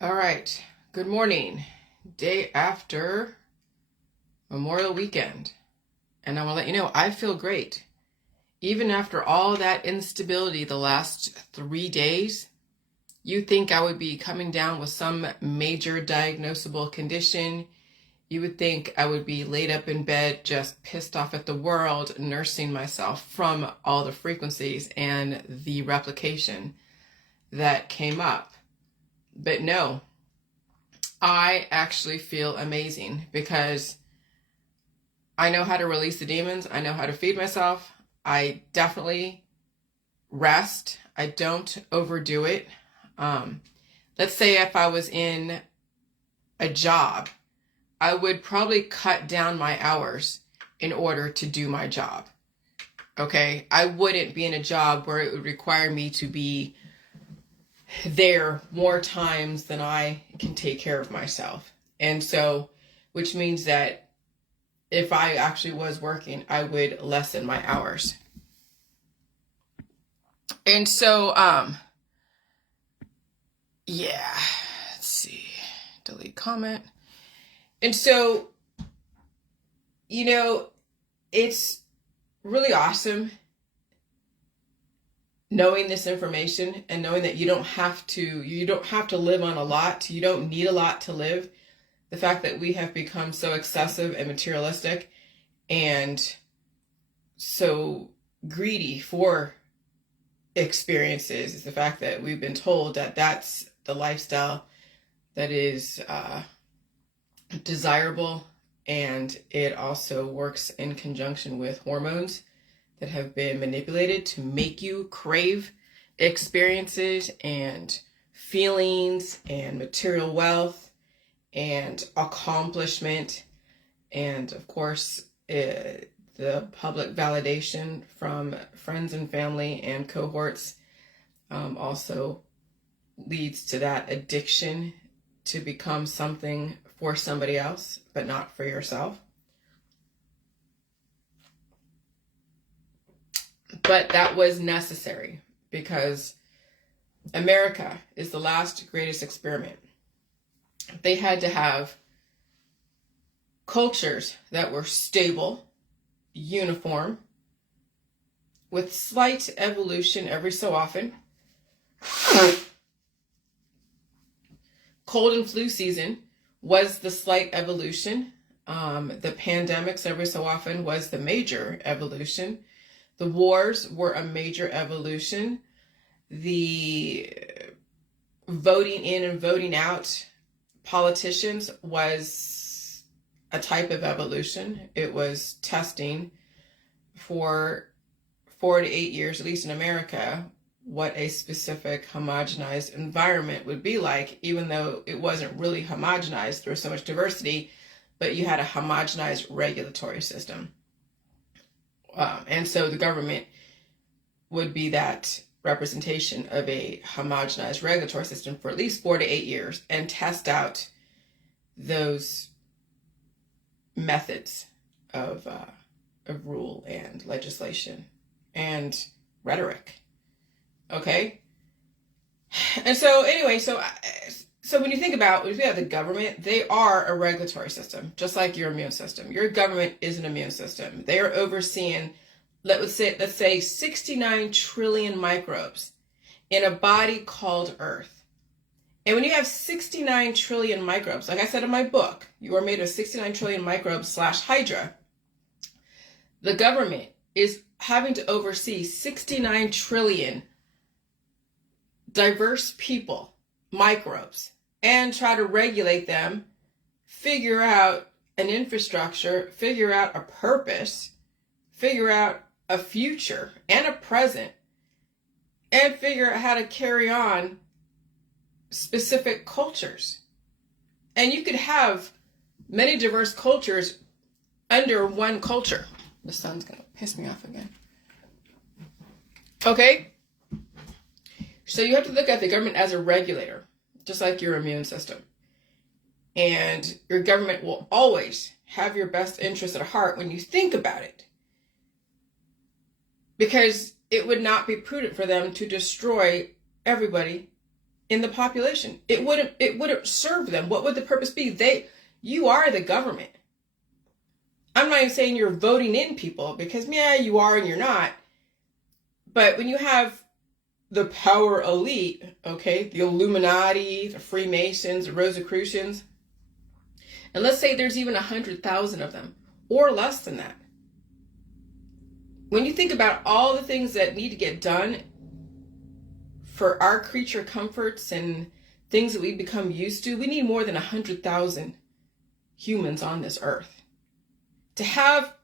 All right. Good morning. Day after Memorial Weekend. And I want to let you know, I feel great. Even after all that instability the last 3 days, you think I would be coming down with some major diagnosable condition. You would think I would be laid up in bed, just pissed off at the world, nursing myself from all the frequencies and the replication that came up. But no, I actually feel amazing because I know how to release the demons. I know how to feed myself. I definitely rest. I don't overdo it. Let's say if I was in a job, I would probably cut down my hours in order to do my job. Okay? I wouldn't be in a job where it would require me to be there more times than I can take care of myself. And so, which means that if I actually was working, I would lessen my hours. And so, yeah, let's see, delete comment. And so, it's really awesome knowing this information and knowing that you don't have to live on a lot. You don't need a lot to live. The fact that we have become so excessive and materialistic and so greedy for experiences is the fact that we've been told that that's the lifestyle that is desirable, and it also works in conjunction with hormones that have been manipulated to make you crave experiences and feelings and material wealth and accomplishment, and of course the public validation from friends and family and cohorts also leads to that addiction to become something for somebody else but not for yourself. But that was necessary because America is the last greatest experiment. They had to have cultures that were stable, uniform, with slight evolution every so often. Cold and flu season was the slight evolution. The pandemics every so often was the major evolution. The wars were a major evolution. The voting in and voting out politicians was a type of evolution. It was testing for 4 to 8 years, at least in America, what a specific homogenized environment would be like, even though it wasn't really homogenized. There was so much diversity, but you had a homogenized regulatory system. And so the government would be that representation of a homogenized regulatory system for at least 4 to 8 years and test out those methods of rule and legislation and rhetoric. Okay? And so anyway, so when you think about, if you have the government, they are a regulatory system, just like your immune system. Your government is an immune system. They are overseeing, let's say 69 trillion microbes in a body called Earth. And when you have 69 trillion microbes, like I said in my book, you are made of 69 trillion microbes / Hydra. The government is having to oversee 69 trillion diverse people, microbes, and try to regulate them, figure out an infrastructure, figure out a purpose, figure out a future and a present, and figure out how to carry on specific cultures. And you could have many diverse cultures under one culture. The sun's going to piss me off again. Okay? So you have to look at the government as a regulator, just like your immune system. And your government will always have your best interest at heart when you think about it. Because it would not be prudent for them to destroy everybody in the population. It wouldn't serve them. What would the purpose be? You are the government. I'm not even saying you're voting in people, because yeah, you are and you're not. But when you have the power elite, okay, the Illuminati, the Freemasons, the Rosicrucians, and let's say there's even 100,000 of them, or less than that. When you think about all the things that need to get done for our creature comforts and things that we've become used to, we need more than 100,000 humans on this earth to have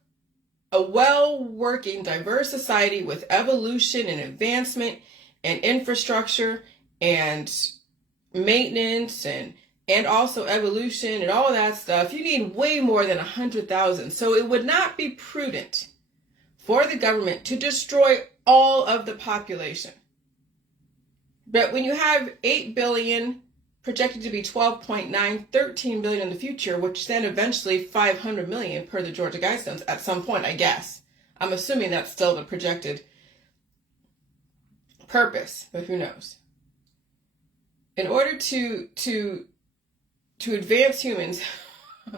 a well-working, diverse society with evolution and advancement and infrastructure and maintenance and also evolution and all that stuff. You need way more than 100,000. So it would not be prudent for the government to destroy all of the population. But when you have 8 billion projected to be 12.9, 13 billion in the future, which then eventually 500 million per the Georgia Guidestones at some point, I guess. I'm assuming that's still the projected purpose, but who knows? In order to advance humans,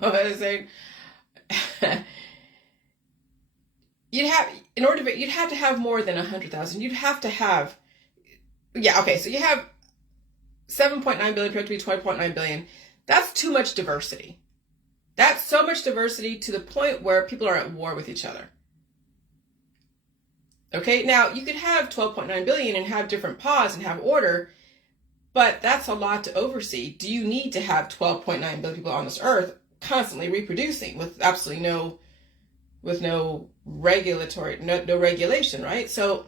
I was saying, you'd have to have more than 100,000. You'd have to have, so you have 7.9 billion projected to be 12.9 billion. That's too much diversity. That's so much diversity to the point where people are at war with each other. Okay, now you could have 12.9 billion and have different pods and have order, but that's a lot to oversee. Do you need to have 12.9 billion people on this earth constantly reproducing with absolutely no regulatory, no regulation, right? So,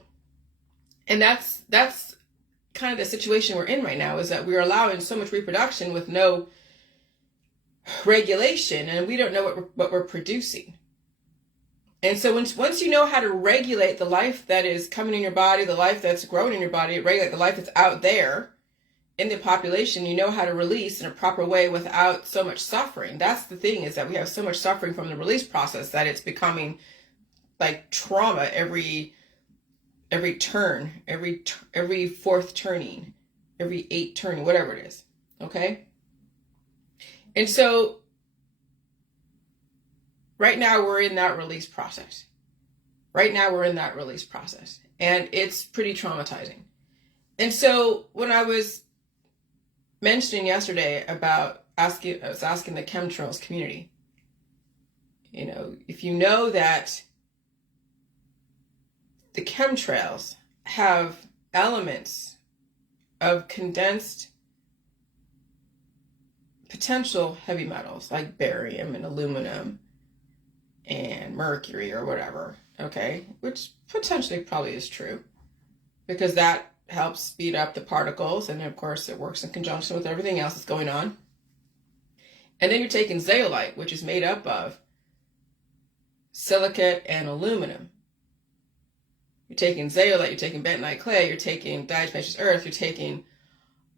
and that's kind of the situation we're in right now, is that we're allowing so much reproduction with no regulation, and we don't know what we're producing. And so once you know how to regulate the life that is coming in your body, the life that's grown in your body, regulate the life that's out there in the population, you know how to release in a proper way without so much suffering. That's the thing, is that we have so much suffering from the release process that it's becoming like trauma every turn, every fourth turning, every 8 turning, whatever it is. Okay? And so right now we're in that release process. And it's pretty traumatizing. And so when I was mentioning yesterday about I was asking the chemtrails community, if you know that the chemtrails have elements of condensed potential heavy metals like barium and aluminum and mercury or whatever, okay, which potentially probably is true, because that helps speed up the particles, and of course it works in conjunction with everything else that's going on. And then you're taking zeolite, which is made up of silicate and aluminum. You're taking zeolite, you're taking bentonite clay, you're taking diatomaceous earth, you're taking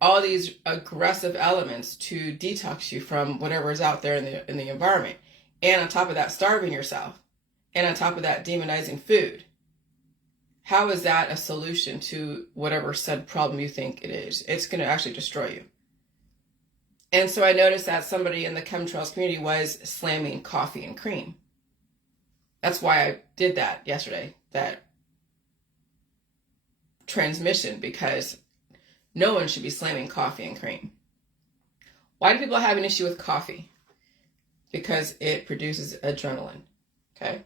all these aggressive elements to detox you from whatever is out there in the environment. And on top of that, starving yourself. And on top of that, demonizing food. How is that a solution to whatever said problem you think it is? It's going to actually destroy you. And so I noticed that somebody in the chemtrails community was slamming coffee and cream. That's why I did that yesterday, that transmission, because no one should be slamming coffee and cream. Why do people have an issue with coffee? Because it produces adrenaline, okay?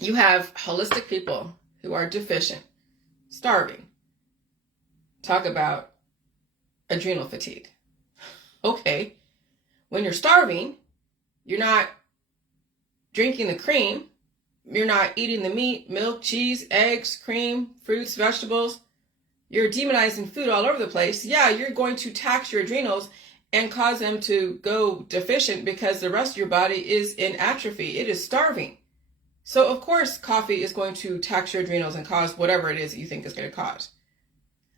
You have holistic people who are deficient, starving. Talk about adrenal fatigue. Okay, when you're starving, you're not drinking the cream, you're not eating the meat, milk, cheese, eggs, cream, fruits, vegetables. You're demonizing food all over the place. Yeah, you're going to tax your adrenals and cause them to go deficient, because the rest of your body is in atrophy. It is starving. So of course, coffee is going to tax your adrenals and cause whatever it is that you think is going to cause.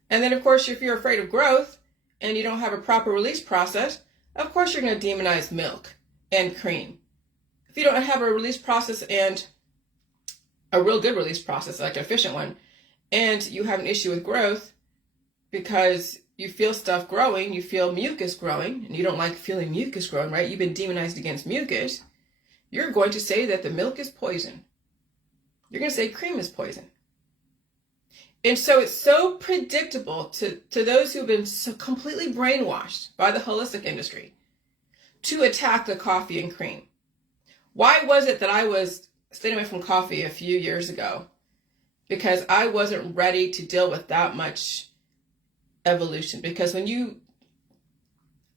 And then of course, if you're afraid of growth and you don't have a proper release process, of course you're going to demonize milk and cream. If you don't have a release process, and a real good release process, like an efficient one, and you have an issue with growth, because you feel stuff growing, you feel mucus growing, and you don't like feeling mucus growing, right? You've been demonized against mucus. You're going to say that the milk is poison. You're going to say cream is poison. And so it's so predictable to those who've been so completely brainwashed by the holistic industry to attack the coffee and cream. Why was it that I was staying away from coffee a few years ago? Because I wasn't ready to deal with that much evolution. Because when you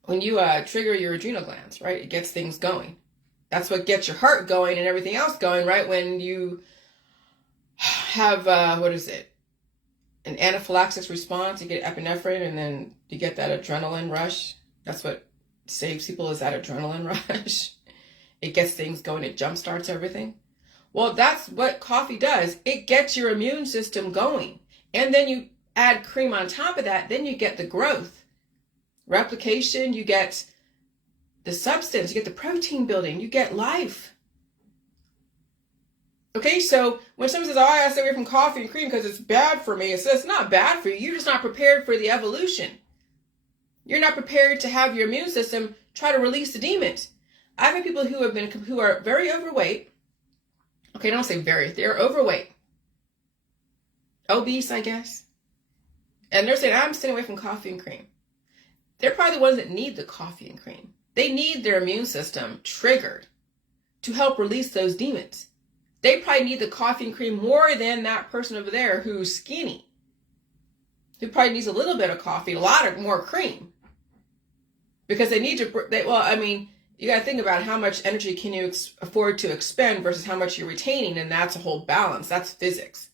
trigger your adrenal glands, right, it gets things going. That's what gets your heart going and everything else going, right? When you have, an anaphylaxis response, you get epinephrine, and then you get that adrenaline rush. That's what saves people, is that adrenaline rush. It gets things going. It jumpstarts everything. Well, that's what coffee does. It gets your immune system going. And then you add cream on top of that, then you get the growth, replication, you get the substance, you get the protein building, you get life. Okay, so when someone says, oh, I stay away from coffee and cream because it's bad for me, it's not bad for you. You're just not prepared for the evolution. You're not prepared to have your immune system try to release the demons. I've had people who are very overweight. Okay, don't say very. They're overweight. Obese, I guess. And they're saying, I'm staying away from coffee and cream. They're probably the ones that need the coffee and cream. They need their immune system triggered to help release those demons. They probably need the coffee and cream more than that person over there who's skinny, who probably needs a little bit of coffee, a lot of more cream. Because they need to, you got to think about how much energy can you afford to expend versus how much you're retaining, and that's a whole balance. That's physics.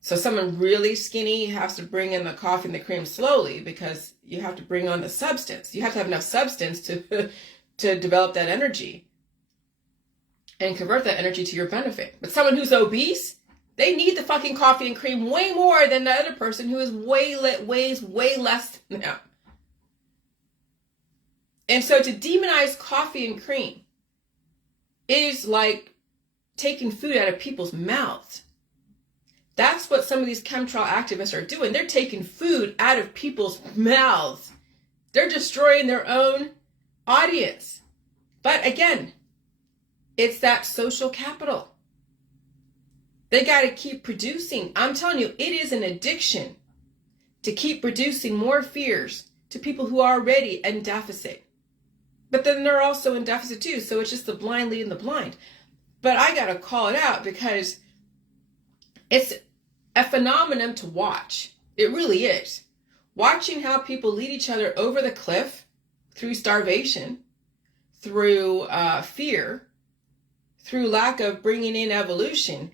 So someone really skinny has to bring in the coffee and the cream slowly because you have to bring on the substance. You have to have enough substance to develop that energy and convert that energy to your benefit. But someone who's obese, they need the fucking coffee and cream way more than the other person who is weighs way less than them. And so to demonize coffee and cream is like taking food out of people's mouths. That's what some of these chemtrail activists are doing. They're taking food out of people's mouths. They're destroying their own audience. But again, it's that social capital. They got to keep producing. I'm telling you, it is an addiction to keep producing more fears to people who are already in deficit. But then they're also in deficit too. So it's just the blind leading the blind. But I got to call it out because it's a phenomenon to watch. It really is. Watching how people lead each other over the cliff through starvation, through fear, through lack of bringing in evolution.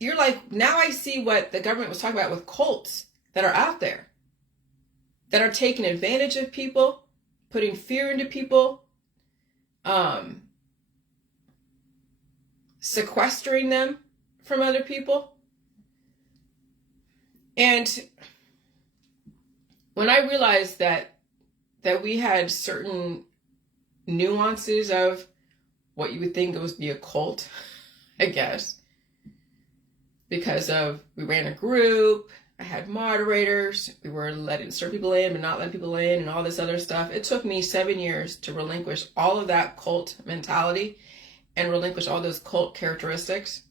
You're like, now I see what the government was talking about with cults that are out there, that are taking advantage of people, putting fear into people, sequestering them from other people. And when I realized that we had certain nuances of what you would think it would be a cult, I guess, because we ran a group, I had moderators, we were letting certain people in but not letting people in and all this other stuff. It took me 7 years to relinquish all of that cult mentality and relinquish all those cult characteristics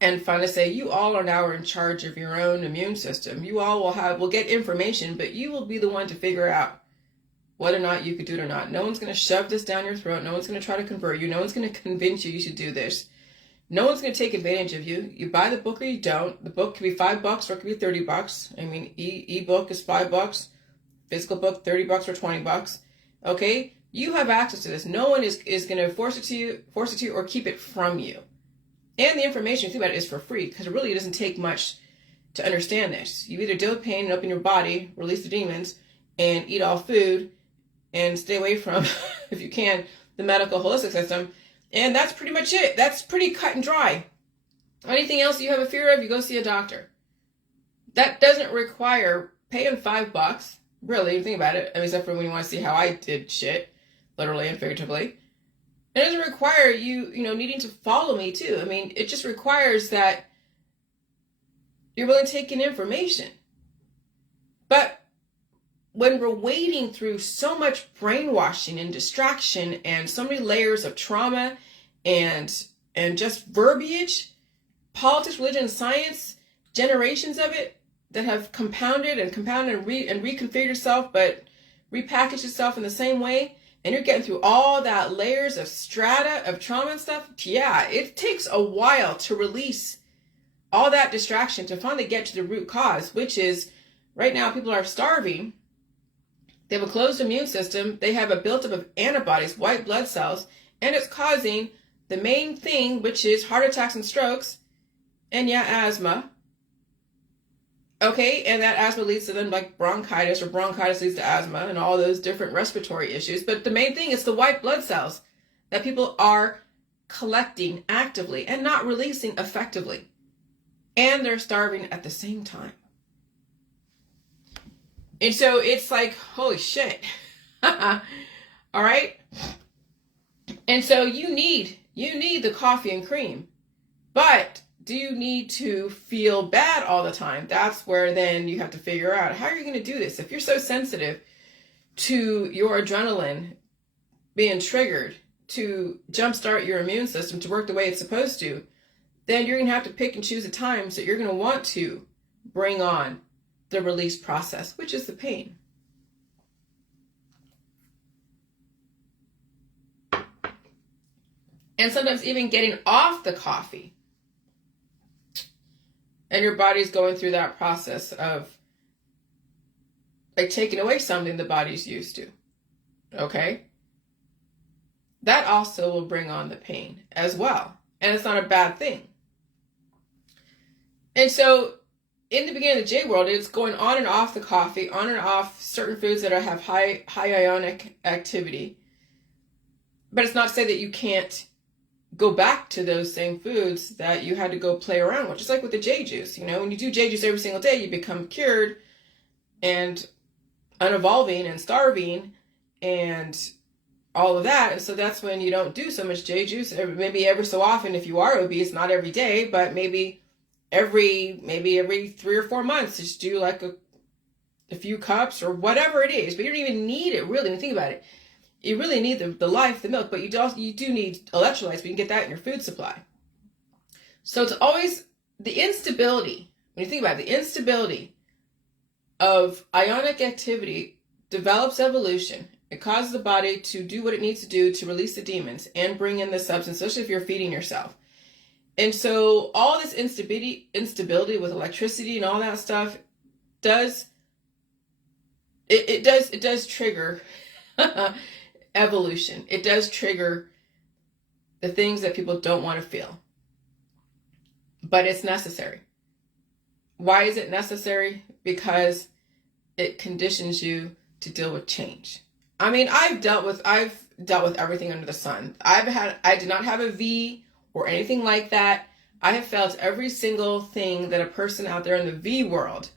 and finally say, you all are now in charge of your own immune system. You all will get information, but you will be the one to figure out whether or not you could do it or not. No one's going to shove this down your throat. No one's going to try to convert you. No one's going to convince you should do this. No one's going to take advantage of you. You buy the book or you don't. The book could be $5 or it could be $30. I mean, e-book is $5. Physical book, $30 or $20. Okay? You have access to this. No one is going to force it to you or keep it from you. And the information, if you think about it, is for free because it really doesn't take much to understand this. You either deal with pain and open your body, release the demons, and eat all food, and stay away from, if you can, the medical holistic system. And that's pretty much it. That's pretty cut and dry. Anything else you have a fear of, you go see a doctor. That doesn't require paying $5, really, if you think about it. I mean, except for when you want to see how I did shit, literally and figuratively. It doesn't require you needing to follow me too. I mean, it just requires that you're willing to take in information. But when we're wading through so much brainwashing and distraction and so many layers of trauma and just verbiage, politics, religion, and science, generations of it that have compounded and reconfigured itself, but repackaged itself in the same way, and you're getting through all that layers of strata of trauma and stuff, yeah, it takes a while to release all that distraction to finally get to the root cause, which is right now people are starving. They have a closed immune system. They have a buildup of antibodies, white blood cells, and it's causing the main thing, which is heart attacks and strokes, and yeah, asthma. Okay, and that asthma leads to then like bronchitis, or bronchitis leads to asthma and all those different respiratory issues. But the main thing is the white blood cells that people are collecting actively and not releasing effectively. And they're starving at the same time. And so it's like, holy shit. All right? And so you need the coffee and cream. But do you need to feel bad all the time? That's where then you have to figure out, how are you going to do this? If you're so sensitive to your adrenaline being triggered to jumpstart your immune system to work the way it's supposed to, then you're going to have to pick and choose the times that you're going to want to bring on the release process, which is the pain. And sometimes even getting off the coffee. And your body's going through that process of like taking away something the body's used to. Okay? That also will bring on the pain as well. And it's not a bad thing. And so in the beginning of the J world, it's going on and off the coffee, on and off certain foods that have high ionic activity. But it's not to say that you can't go back to those same foods that you had to go play around with. Just like with the J juice, when you do J juice every single day, you become cured and unevolving and starving and all of that. And so that's when you don't do so much J juice, maybe every so often if you are obese, not every day, but maybe every 3 or 4 months, just do like a few cups or whatever it is. But you don't even need it really when you think about it. You really need the milk, but you do need electrolytes, but you can get that in your food supply. So it's always the instability, when you think about it, the instability of ionic activity develops evolution. It causes the body to do what it needs to do to release the demons and bring in the substance, especially if you're feeding yourself. And so all this instability with electricity and all that stuff does trigger evolution. It does trigger the things that people don't want to feel. But it's necessary. Why is it necessary? Because it conditions you to deal with change. I mean, I've dealt with everything under the sun. I did not have a V or anything like that. I have felt every single thing that a person out there in the V world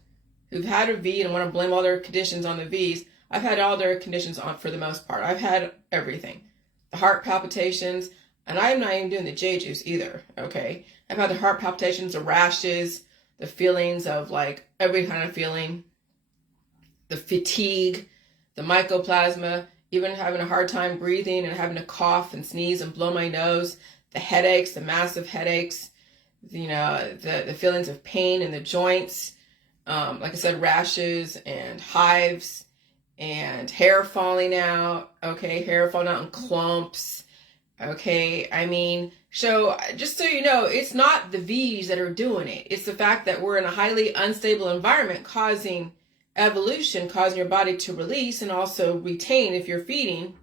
who've had a V and want to blame all their conditions on the Vs, I've had all their conditions on for the most part. I've had everything. The heart palpitations, and I'm not even doing the J juice either, okay? I've had the heart palpitations, the rashes, the feelings of like every kind of feeling, the fatigue, the mycoplasma, even having a hard time breathing and having to cough and sneeze and blow my nose, the headaches, the massive headaches, the feelings of pain in the joints, like I said, rashes and hives, and hair falling out, okay, hair falling out in clumps, okay, I mean, so just so you know, it's not the V's that are doing it, it's the fact that we're in a highly unstable environment causing evolution, causing your body to release and also retain if you're feeding.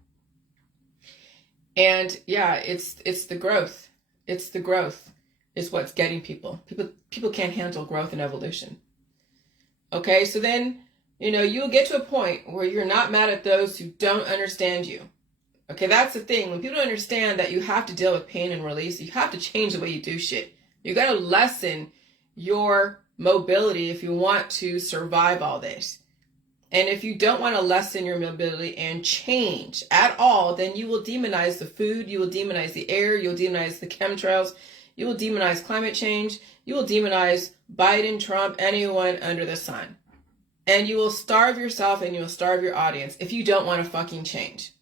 And yeah, it's the growth. It's the growth is what's getting people. People can't handle growth and evolution. Okay, so then, you'll get to a point where you're not mad at those who don't understand you. Okay, that's the thing. When people don't understand that you have to deal with pain and release, you have to change the way you do shit. You got to lessen your mobility if you want to survive all this. And if you don't want to lessen your mobility and change at all, then you will demonize the food, you will demonize the air, you'll demonize the chemtrails, you will demonize climate change, you will demonize Biden, Trump, anyone under the sun. And you will starve yourself and you will starve your audience if you don't want to fucking change.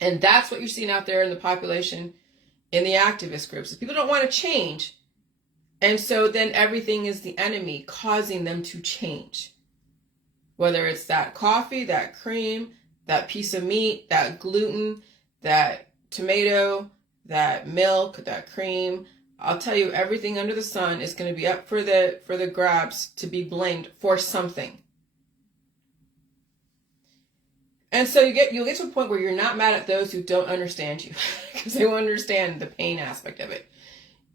And that's what you're seeing out there in the population, in the activist groups. People don't want to change. And so then everything is the enemy causing them to change. Whether it's that coffee, that cream, that piece of meat, that gluten, that tomato, that milk, that cream. I'll tell you, everything under the sun is going to be up for the grabs to be blamed for something. And so you'll get to a point where you're not mad at those who don't understand you because they won't understand the pain aspect of it.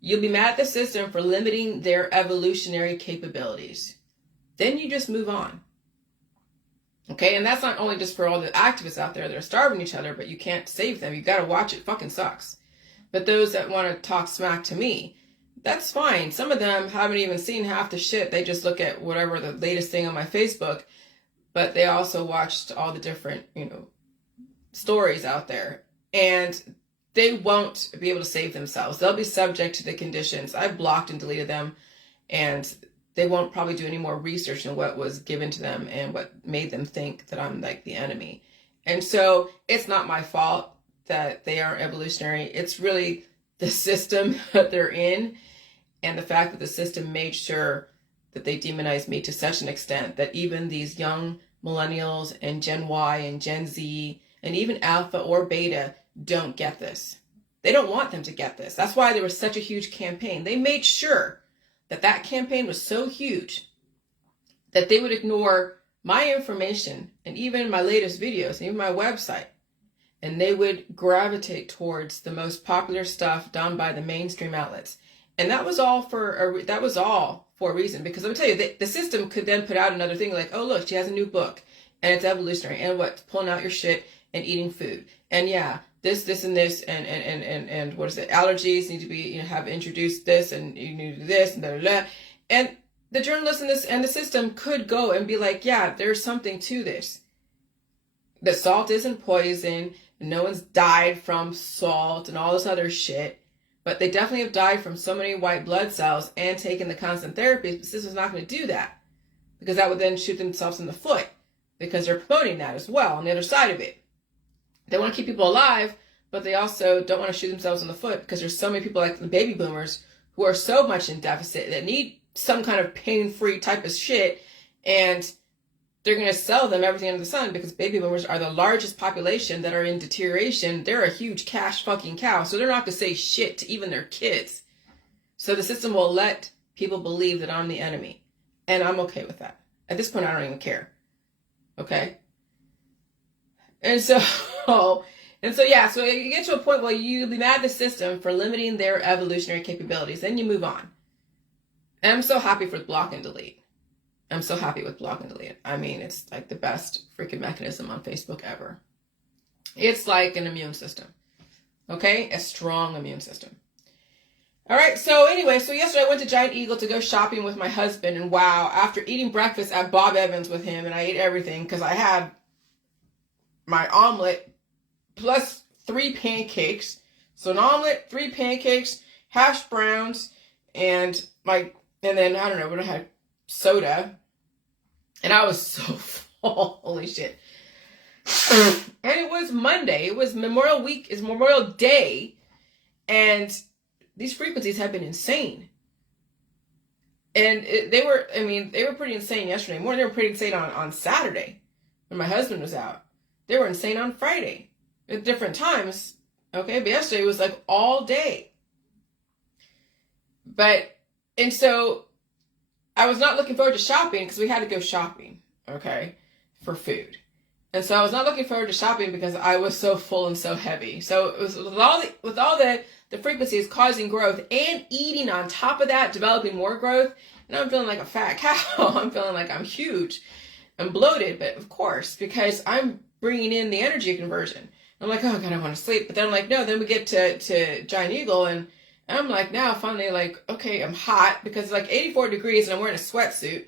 You'll be mad at the system for limiting their evolutionary capabilities. Then you just move on. Okay, and that's not only just for all the activists out there that are starving each other, but you can't save them. You got to watch it fucking sucks. But those that want to talk smack to me, that's fine. Some of them haven't even seen half the shit. They just look at whatever the latest thing on my Facebook. But they also watched all the different, stories out there. And they won't be able to save themselves. They'll be subject to the conditions. I've blocked and deleted them. And they won't probably do any more research on what was given to them and what made them think that I'm like the enemy. And so it's not my fault that they aren't evolutionary. It's really the system that they're in and the fact that the system made sure that they demonized me to such an extent that even these young millennials and Gen Y and Gen Z and even Alpha or Beta don't get this. They don't want them to get this. That's why there was such a huge campaign. They made sure that campaign was so huge that they would ignore my information and even my latest videos and even my website. And they would gravitate towards the most popular stuff done by the mainstream outlets. And that was all for a reason. Because I'm going to tell you, the system could then put out another thing like, oh, look, she has a new book. And it's evolutionary. And what? Pulling out your shit and eating food. And yeah, this, and this, and what is it? Allergies need to be, have introduced this, and you need to do this, and blah, blah, blah. And the journalists and the system could go and be like, yeah, there's something to this. The salt isn't poison. No one's died from salt and all this other shit. But they definitely have died from so many white blood cells and taken the constant therapy. The system's not going to do that. Because that would then shoot themselves in the foot. Because they're promoting that as well on the other side of it. They want to keep people alive, but they also don't want to shoot themselves in the foot because there's so many people like the baby boomers who are so much in deficit that need some kind of pain-free type of shit, and they're going to sell them everything under the sun because baby boomers are the largest population that are in deterioration. They're a huge cash fucking cow, so they're not going to say shit to even their kids. So the system will let people believe that I'm the enemy, and I'm okay with that. At this point, I don't even care. Okay? And so you get to a point where you be mad at the system for limiting their evolutionary capabilities. Then you move on. And I'm so happy for block and delete. I'm so happy with block and delete. I mean, it's like the best freaking mechanism on Facebook ever. It's like an immune system. Okay? A strong immune system. All right. So yesterday I went to Giant Eagle to go shopping with my husband. And wow, after eating breakfast at Bob Evans with him, and I ate everything because I had my omelet plus 3 pancakes. So an omelet, 3 pancakes, hash browns, and then I don't know, but I had soda. And I was so full. Holy shit. And it was Monday. It was Memorial Week. It's Memorial Day. And these frequencies have been insane. And they were pretty insane yesterday morning. They were pretty insane on Saturday when my husband was out. They were insane on Friday at different times. Okay, but yesterday was like all day. And so I was not looking forward to shopping because we had to go shopping, okay, for food. And so I was not looking forward to shopping because I was so full and so heavy. So it was with all the frequencies causing growth and eating on top of that, developing more growth. And I'm feeling like a fat cow. I'm feeling like I'm huge. I'm bloated, but of course, because I'm bringing in the energy conversion. I'm like, oh God, I want to sleep. But then I'm like, no, then we get to Giant Eagle and I'm like, now finally like, okay, I'm hot because it's like 84 degrees and I'm wearing a sweatsuit.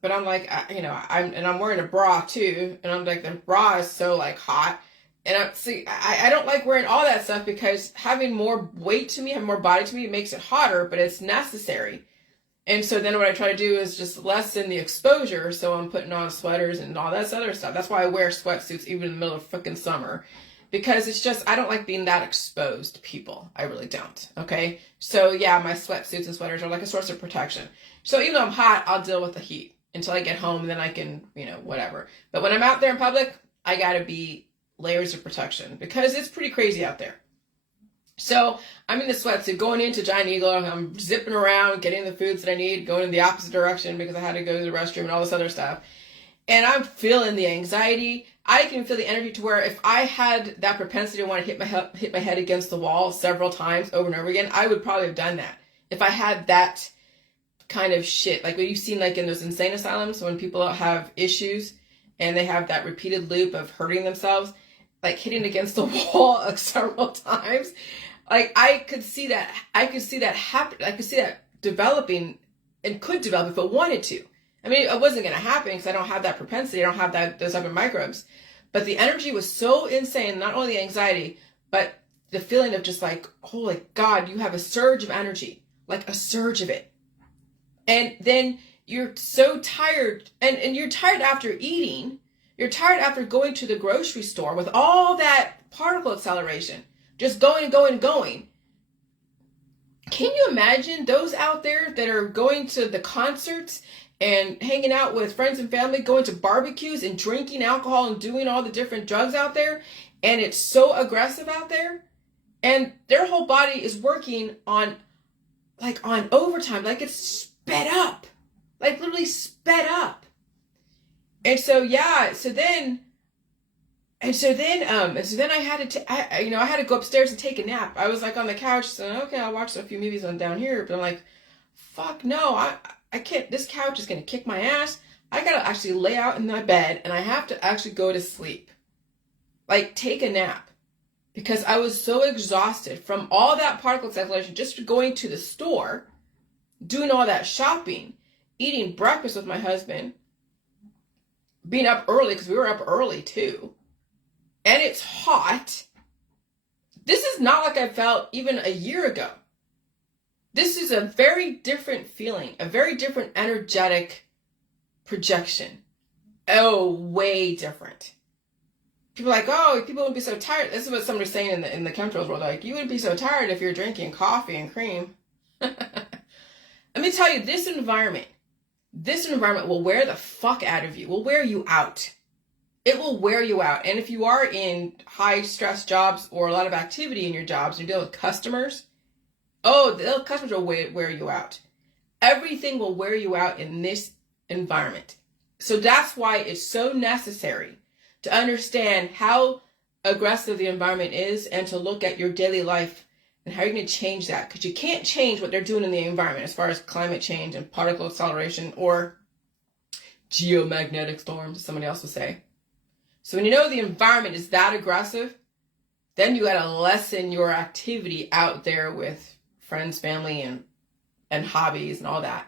But I'm like, I'm wearing a bra too. And I'm like, the bra is so like hot. And I don't like wearing all that stuff because having more weight to me, having more body to me, it makes it hotter, but it's necessary. And so then what I try to do is just lessen the exposure. So I'm putting on sweaters and all that other stuff. That's why I wear sweatsuits even in the middle of freaking summer. Because it's just, I don't like being that exposed to people. I really don't. Okay. So yeah, my sweatsuits and sweaters are like a source of protection. So even though I'm hot, I'll deal with the heat until I get home, and then I can, whatever. But when I'm out there in public, I gotta be layers of protection because it's pretty crazy out there. So I'm in the sweatsuit going into Giant Eagle. I'm zipping around, getting the foods that I need, going in the opposite direction because I had to go to the restroom and all this other stuff. And I'm feeling the anxiety. I can feel the energy to where if I had that propensity to want to hit my head against the wall several times over and over again, I would probably have done that. If I had that kind of shit, like what you've seen like in those insane asylums when people have issues and they have that repeated loop of hurting themselves, like hitting against the wall several times. Like I could see that happen. I could see that developing and could develop if it wanted to. I mean, it wasn't going to happen because I don't have that propensity. I don't have those type of microbes. But the energy was so insane, not only the anxiety, but the feeling of just like, holy God, you have a surge of energy, like a surge of it. And then you're so tired, and you're tired after eating. You're tired after going to the grocery store with all that particle acceleration, just going and going and going. Can you imagine those out there that are going to the concerts and hanging out with friends and family, going to barbecues and drinking alcohol and doing all the different drugs out there, and it's so aggressive out there, and their whole body is working on overtime, like it's sped up, like literally sped up. And so then I had to go upstairs and take a nap. I was like on the couch, so okay, I'll watch a few movies on down here, but I'm like, fuck no, I can't, this couch is gonna kick my ass. I gotta actually lay out in my bed and I have to actually go to sleep. Like take a nap. Because I was so exhausted from all that particle acceleration, just going to the store, doing all that shopping, eating breakfast with my husband, being up early because we were up early too. And it's hot. This is not like I felt even a year ago. This is a very different feeling, a very different energetic projection. Oh, way different. People are like, oh, people wouldn't be so tired. This is what somebody's saying in the chemtrails world. Like, you wouldn't be so tired if you're drinking coffee and cream. Let me tell you, this environment will wear the fuck out of you. Will wear you out. It will wear you out. And if you are in high stress jobs or a lot of activity in your jobs, you deal with customers, the customers will wear you out. Everything will wear you out in this environment. So that's why it's so necessary to understand how aggressive the environment is and to look at your daily life and how you're going to change that. Because you can't change what they're doing in the environment as far as climate change and particle acceleration or geomagnetic storms, as somebody else would say. So when you know the environment is that aggressive, then you got to lessen your activity out there with friends, family, and hobbies and all that.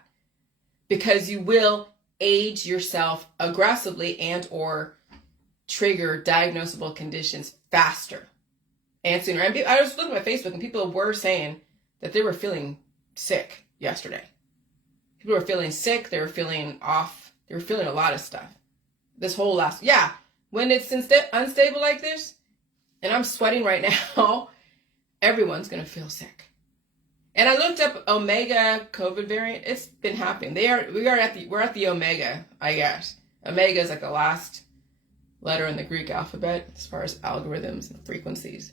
Because you will age yourself aggressively and or trigger diagnosable conditions faster and sooner. And I was looking at my Facebook and people were saying that they were feeling sick yesterday. People were feeling sick. They were feeling off. They were feeling a lot of stuff. This whole when it's unstable like this, and I'm sweating right now, everyone's going to feel sick. And I looked up Omega COVID variant. It's been happening. We're at the Omega, I guess. Omega is like the last letter in the Greek alphabet as far as algorithms and frequencies.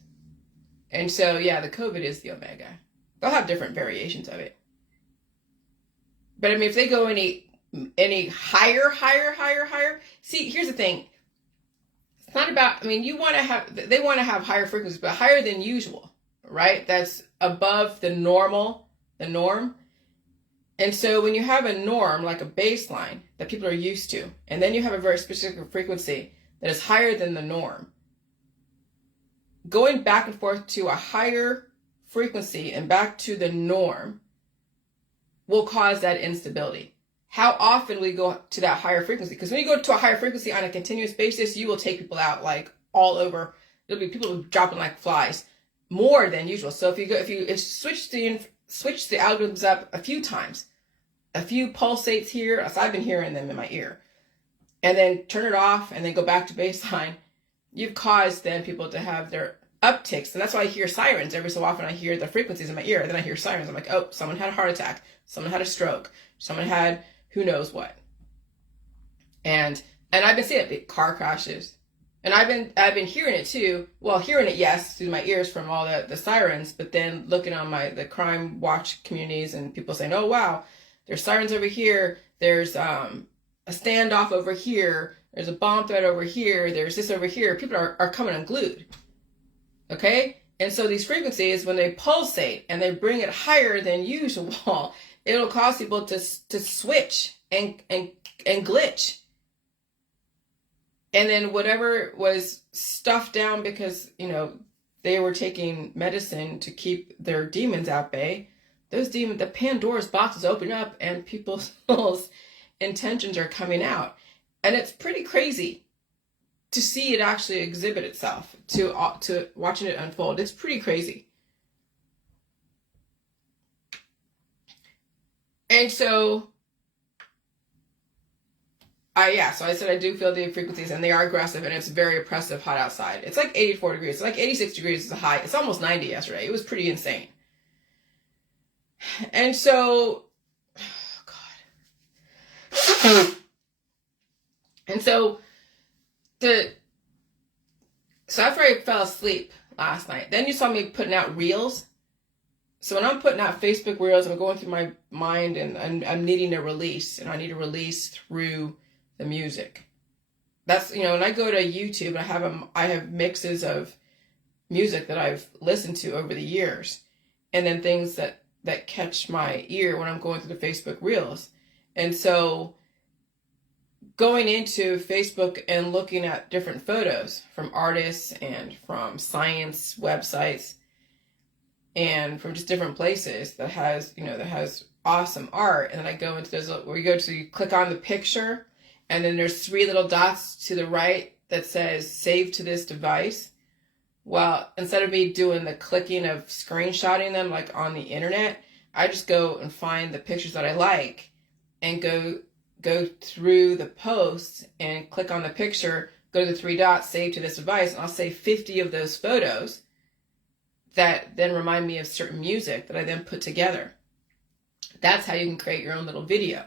And so, the COVID is the Omega. They'll have different variations of it. But I mean, if they go any higher, see, here's the thing. It's not about, they want to have higher frequencies, but higher than usual, right? That's above the norm. And so when you have a norm, like a baseline that people are used to, and then you have a very specific frequency that is higher than the norm, going back and forth to a higher frequency and back to the norm will cause that instability. How often we go to that higher frequency? Because when you go to a higher frequency on a continuous basis, you will take people out like all over. There'll be people dropping like flies more than usual. So if you switch the algorithms up a few times, a few pulsates here. So I've been hearing them in my ear. And then turn it off and then go back to baseline. You've caused then people to have their upticks. And that's why I hear sirens. Every so often I hear the frequencies in my ear. Then I hear sirens. I'm like, oh, someone had a heart attack. Someone had a stroke. Someone had who knows what. And I've been seeing it, car crashes. And I've been hearing it too. Well, hearing it, yes, through my ears from all the sirens, but then looking on the crime watch communities and people saying, oh wow, there's sirens over here. There's a standoff over here. There's a bomb threat over here. There's this over here. People are coming unglued. Okay? And so these frequencies, when they pulsate and they bring it higher than usual, it'll cause people to switch and glitch. And then whatever was stuffed down because, they were taking medicine to keep their demons at bay, those demons, the Pandora's boxes open up and people's intentions are coming out. And it's pretty crazy to see it actually exhibit itself, to watching it unfold. It's pretty crazy. And so I said I do feel the frequencies, and they are aggressive, and it's very oppressive hot outside. It's like 84 degrees. It's like 86 degrees is a high. It's almost 90 yesterday. It was pretty insane. And so, oh God. And so after I fell asleep last night, then you saw me putting out reels. So when I'm putting out Facebook reels, I'm going through my mind and I'm needing a release, and I need a release through the music. That's, when I go to YouTube, I have mixes of music that I've listened to over the years, and then things that catch my ear when I'm going through the Facebook reels. And so going into Facebook and looking at different photos from artists and from science websites and from just different places that has awesome art. And then I go into those where you click on the picture, and then there's 3 little dots to the right that says save to this device. Well, instead of me doing the clicking of screenshotting them like on the internet, I just go and find the pictures that I like and go through the posts and click on the picture, go to the 3 dots, save to this device, and I'll save 50 of those photos that then remind me of certain music that I then put together. That's how you can create your own little video.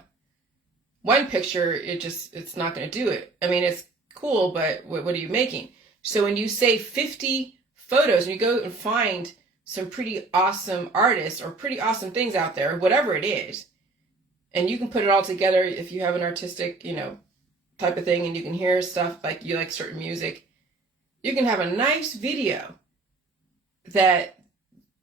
One picture, it's not going to do it. I mean, it's cool, but what are you making? So when you save 50 photos and you go and find some pretty awesome artists or pretty awesome things out there, whatever it is, and you can put it all together if you have an artistic, type of thing, and you can hear stuff like you like certain music, you can have a nice video that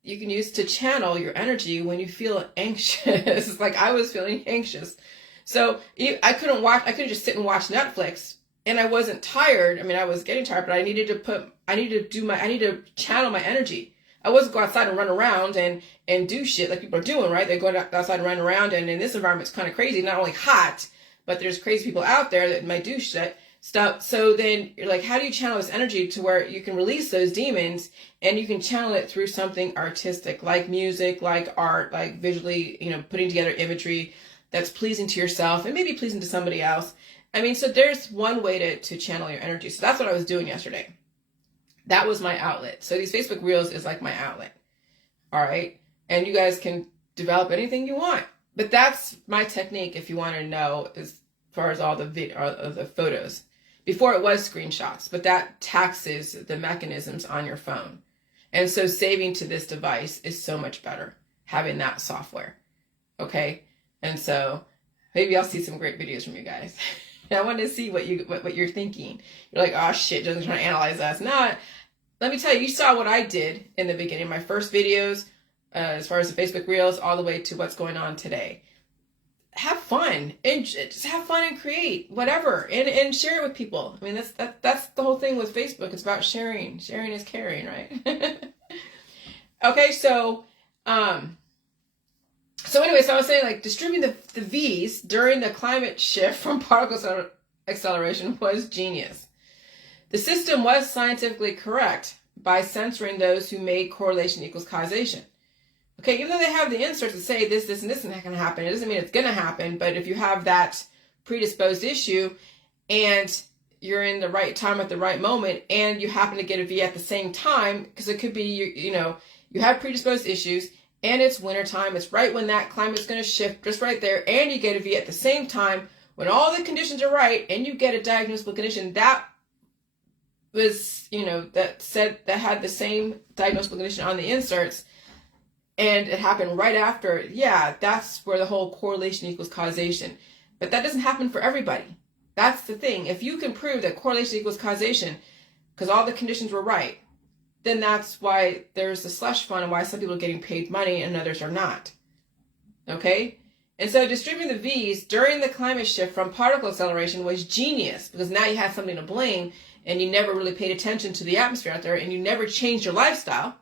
you can use to channel your energy when you feel anxious. Like I was feeling anxious. So I couldn't just sit and watch Netflix, and I wasn't tired. I mean, I was getting tired, but I needed to channel my energy. I wasn't go outside and run around and do shit like people are doing, right? They're going outside and running around, and in this environment, it's kind of crazy. Not only hot, but there's crazy people out there that might do shit stuff. So then you're like, how do you channel this energy to where you can release those demons, and you can channel it through something artistic, like music, like art, like visually, putting together imagery that's pleasing to yourself and maybe pleasing to somebody else. I mean, so there's one way to channel your energy. So that's what I was doing yesterday. That was my outlet. So these Facebook Reels is like my outlet. All right. And you guys can develop anything you want. But that's my technique if you want to know as far as all the photos. Before it was screenshots, but that taxes the mechanisms on your phone. And so saving to this device is so much better, having that software. Okay. And so maybe I'll see some great videos from you guys. I want to see what you're thinking. You're like, oh shit, Joseph's trying to analyze us. No, let me tell you, you saw what I did in the beginning, my first videos, as far as the Facebook Reels, all the way to what's going on today. Have fun and just have fun and create whatever and share it with people. I mean, that's the whole thing with Facebook. It's about sharing. Sharing is caring, right? Okay, so anyway, so I was saying, like, distributing the V's during the climate shift from particle acceleration was genius. The system was scientifically correct by censoring those who made correlation equals causation. Okay, even though they have the inserts that say this, and this is not going to happen, it doesn't mean it's going to happen. But if you have that predisposed issue and you're in the right time at the right moment and you happen to get a V at the same time, because it could be, you have predisposed issues and it's wintertime, it's right when that climate's going to shift just right there, and you get a V at the same time when all the conditions are right and you get a diagnosable condition that was, that had the same diagnosable condition on the inserts, and it happened right after, yeah, that's where the whole correlation equals causation. But that doesn't happen for everybody. That's the thing. If you can prove that correlation equals causation because all the conditions were right, then that's why there's the slush fund and why some people are getting paid money and others are not. Okay? And so distributing the V's during the climate shift from particle acceleration was genius, because now you had something to blame and you never really paid attention to the atmosphere out there and you never changed your lifestyle.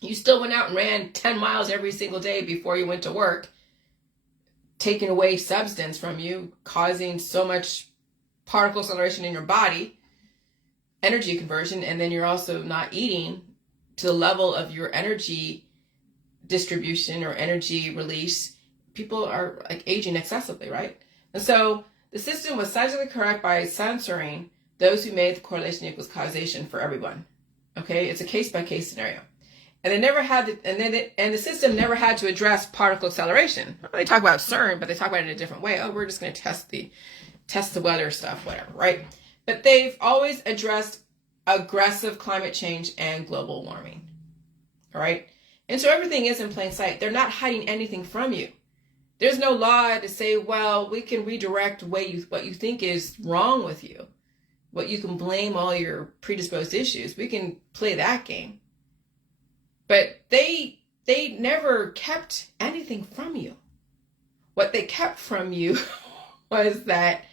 You still went out and ran 10 miles every single day before you went to work, taking away substance from you, causing so much particle acceleration in your body, energy conversion, and then you're also not eating to the level of your energy distribution or energy release. People are like aging excessively, right? And so the system was scientifically correct by censoring those who made the correlation equals causation for everyone. Okay, it's a case-by-case scenario. And they never had the system never had to address particle acceleration. They talk about CERN, but they talk about it in a different way. Oh, we're just going to test the weather stuff, whatever, right? But they've always addressed aggressive climate change and global warming. All right? And so everything is in plain sight. They're not hiding anything from you. There's no law to say, well, we can redirect what you think is wrong with you, what you can blame all your predisposed issues. We can play that game. But they never kept anything from you. What they kept from you was that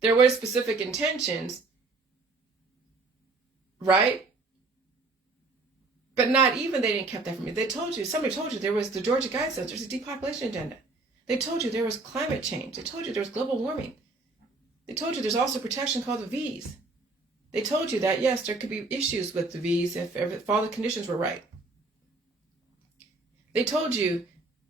there were specific intentions, right? But not even they didn't keep that from you. They told you, somebody told you there was the Georgia Guidelines, there's a depopulation agenda. They told you there was climate change. They told you there was global warming. They told you there's also protection called the V's. They told you that, yes, there could be issues with the V's if all the conditions were right. They told you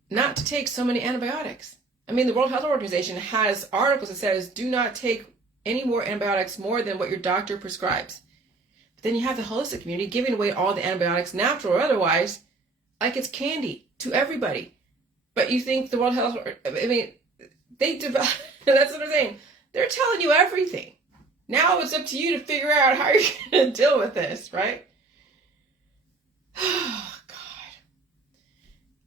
not to take so many antibiotics. I mean, the World Health Organization has articles that says do not take any more antibiotics more than what your doctor prescribes. But then you have the holistic community giving away all the antibiotics, natural or otherwise, like it's candy to everybody. But you think the World Health, that's what I'm saying. They're telling you everything. Now it's up to you to figure out how you're going to deal with this, right? Oh, God.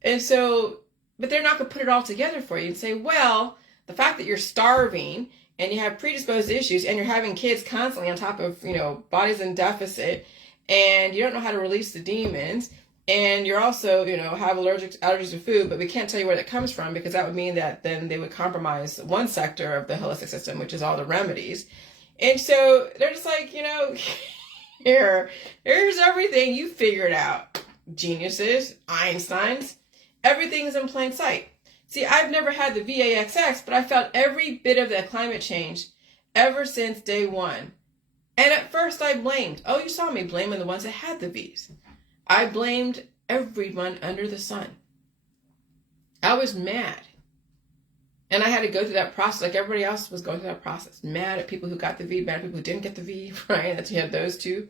And so, but they're not going to put it all together for you and say, well, the fact that you're starving and you have predisposed issues and you're having kids constantly on top of, bodies in deficit, and you don't know how to release the demons, and you're also, have allergies to food, but we can't tell you where that comes from, because that would mean that then they would compromise one sector of the holistic system, which is all the remedies. And so they're just like, here's everything. You figure it out. Geniuses, Einsteins, everything is in plain sight. See, I've never had the VAXX, but I felt every bit of that climate change ever since day one. And at first I blamed. Oh, you saw me blaming the ones that had the V's. I blamed everyone under the sun. I was mad. And I had to go through that process like everybody else was going through that process. Mad at people who got the V, mad at people who didn't get the V, right? That you had those two.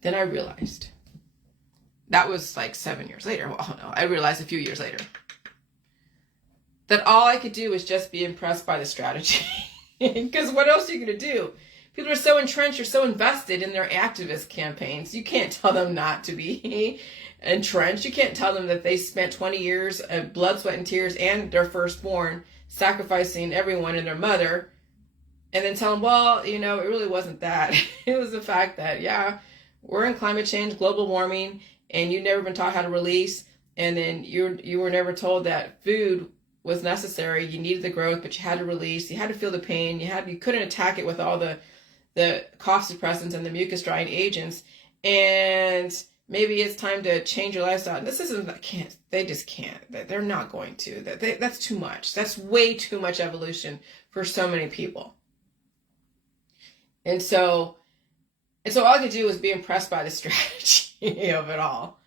Then I realized. That was like 7 years later. Well, no, I realized a few years later that all I could do was just be impressed by the strategy. Because what else are you going to do? People are so entrenched or so invested in their activist campaigns. You can't tell them not to be entrenched. You can't tell them that they spent 20 years of blood, sweat, and tears and their firstborn sacrificing everyone and their mother, and then tell them, well, it really wasn't that. It was the fact that, yeah, we're in climate change, global warming, and you've never been taught how to release, and then you were never told that food was necessary. You needed the growth, but you had to release. You had to feel the pain. You couldn't attack it with all the cough suppressants and the mucus drying agents. And maybe it's time to change your lifestyle. They just can't. They're not going to. That's too much. That's way too much evolution for so many people. And so all I could do was be impressed by the strategy of it all.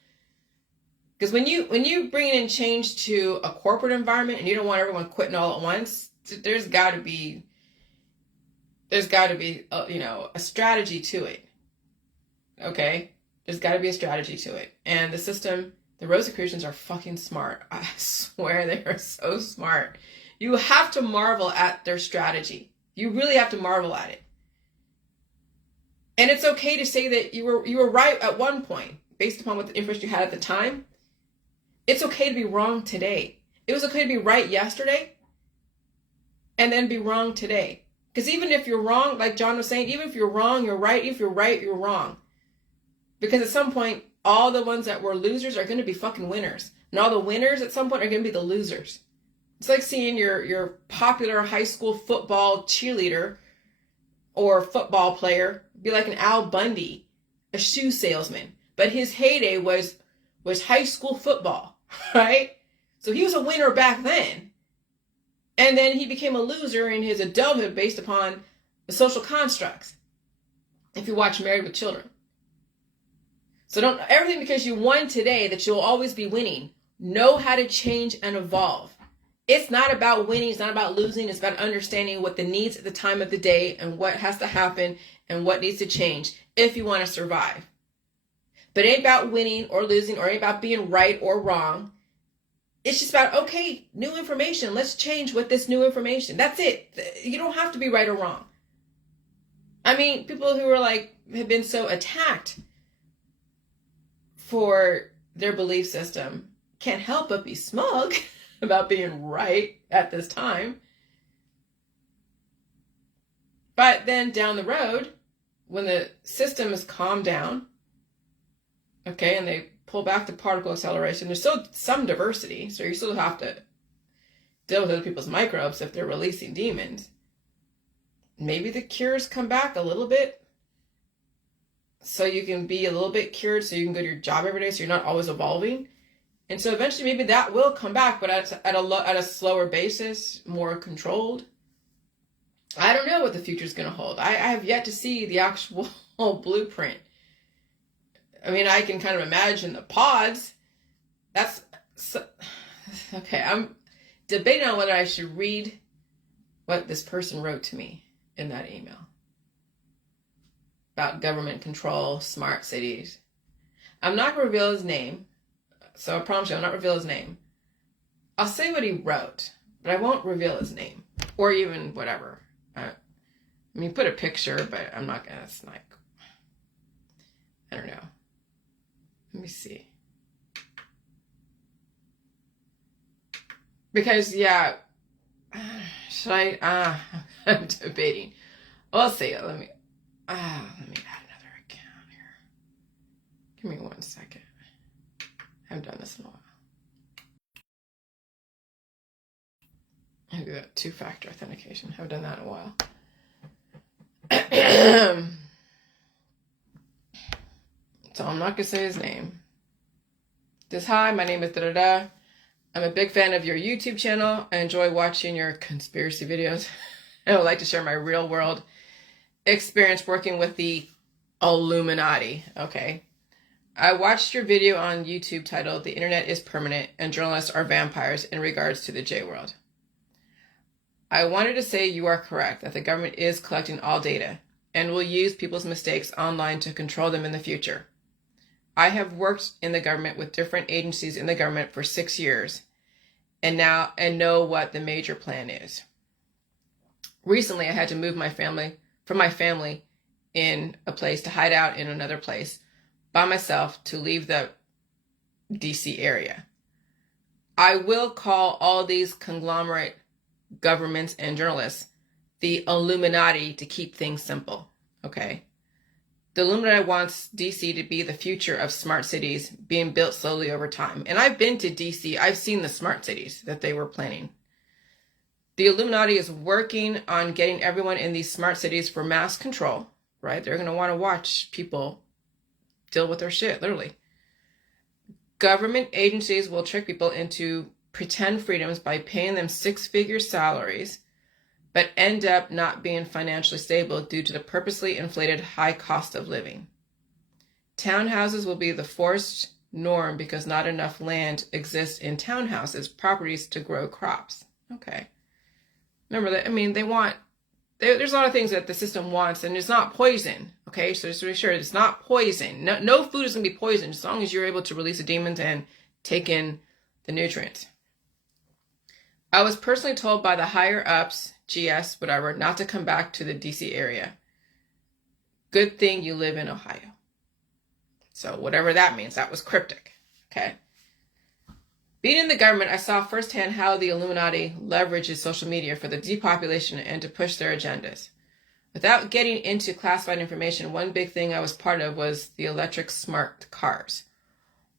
Because when you bring in change to a corporate environment and you don't want everyone quitting all at once, there's got to be a strategy to it. Okay, there's got to be a strategy to it. And the system, the Rosicrucians are fucking smart. I swear they are so smart. You have to marvel at their strategy. You really have to marvel at it. And it's okay to say that you were right at one point based upon what the information you had at the time. It's okay to be wrong today. It was okay to be right yesterday and then be wrong today. Because even if you're wrong, like John was saying, even if you're wrong, you're right. If you're right, you're wrong. Because at some point, all the ones that were losers are going to be fucking winners. And all the winners at some point are going to be the losers. It's like seeing your popular high school football cheerleader or football player be like an Al Bundy, a shoe salesman. But his heyday was high school football, right? So he was a winner back then. And then he became a loser in his adulthood based upon the social constructs. If you watch Married with Children. So don't, everything because you won today that you'll always be winning. Know how to change and evolve. It's not about winning. It's not about losing. It's about understanding what the needs at the time of the day and what has to happen and what needs to change if you want to survive. But it ain't about winning or losing or ain't about being right or wrong. It's just about, okay, new information. Let's change with this new information. That's it. You don't have to be right or wrong. I mean, people who are have been so attacked for their belief system can't help but be smug about being right at this time. But then down the road, when the system is calmed down, okay, and they pull back the particle acceleration, there's still some diversity, so you still have to deal with other people's microbes if they're releasing demons. Maybe the cures come back a little bit, so you can be a little bit cured, so you can go to your job every day, so you're not always evolving. And so eventually maybe that will come back, but at a slower basis, more controlled. I don't know what the future is going to hold. I have yet to see the actual blueprint. I mean, I can kind of imagine the pods. Okay, I'm debating on whether I should read what this person wrote to me in that email about government control, smart cities. I'm not going to reveal his name, so I promise you I'll not reveal his name. I'll say what he wrote, but I won't reveal his name or even whatever. I mean, put a picture, but I'm not going to, I don't know. Let me see. Because, yeah, should I? I'm debating. I'll see. Let me add another account here. Give me 1 second. I haven't done this in a while. I do that 2-factor authentication. I haven't done that in a while. So I'm not going to say his name. Just, hi, my name is da-da-da. I'm a big fan of your YouTube channel. I enjoy watching your conspiracy videos. I would like to share my real world experience working with the Illuminati. Okay. I watched your video on YouTube titled The Internet is Permanent and Journalists are Vampires in regards to the J-World. I wanted to say you are correct that the government is collecting all data and will use people's mistakes online to control them in the future. I have worked in the government with different agencies in the government for 6 years and know what the major plan is. Recently, I had to move my family in a place to hide out in another place by myself to leave the DC area. I will call all these conglomerate governments and journalists the Illuminati to keep things simple, okay? The Illuminati wants DC to be the future of smart cities being built slowly over time. And I've been to DC. I've seen the smart cities that they were planning. The Illuminati is working on getting everyone in these smart cities for mass control, right? They're going to want to watch people deal with their shit, literally. Government agencies will trick people into pretend freedoms by paying them 6-figure salaries, but end up not being financially stable due to the purposely inflated high cost of living. Townhouses will be the forced norm because not enough land exists in townhouses, properties to grow crops. Okay. Remember that, I mean, there's a lot of things that the system wants, and it's not poison. Okay, so just to be sure, it's not poison. No food is going to be poison as long as you're able to release the demons and take in the nutrients. I was personally told by the higher ups, GS, whatever, not to come back to the DC area. Good thing you live in Ohio. So whatever that means, that was cryptic. Okay. Being in the government, I saw firsthand how the Illuminati leverages social media for the depopulation and to push their agendas. Without getting into classified information, one big thing I was part of was the electric smart cars.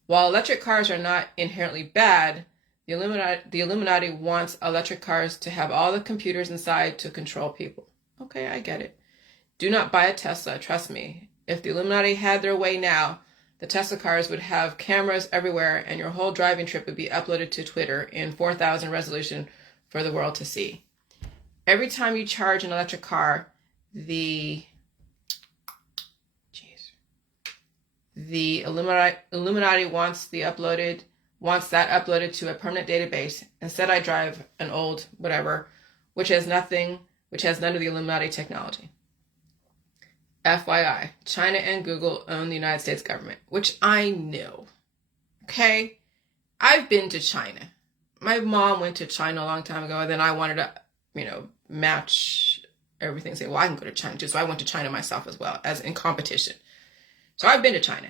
While electric cars are not inherently bad, the Illuminati wants electric cars to have all the computers inside to control people. Okay, I get it. Do not buy a Tesla, trust me. If the Illuminati had their way now, the Tesla cars would have cameras everywhere and your whole driving trip would be uploaded to Twitter in 4,000 resolution for the world to see. Every time you charge an electric car, the Illuminati wants that uploaded to a permanent database. Instead, I drive an old whatever, which has none of the Illuminati technology. FYI, China and Google own the United States government, which I knew. Okay? I've been to China. My mom went to China a long time ago, and then I wanted to, match everything. Say, well, I can go to China too. So I went to China myself as well, as in competition. So I've been to China,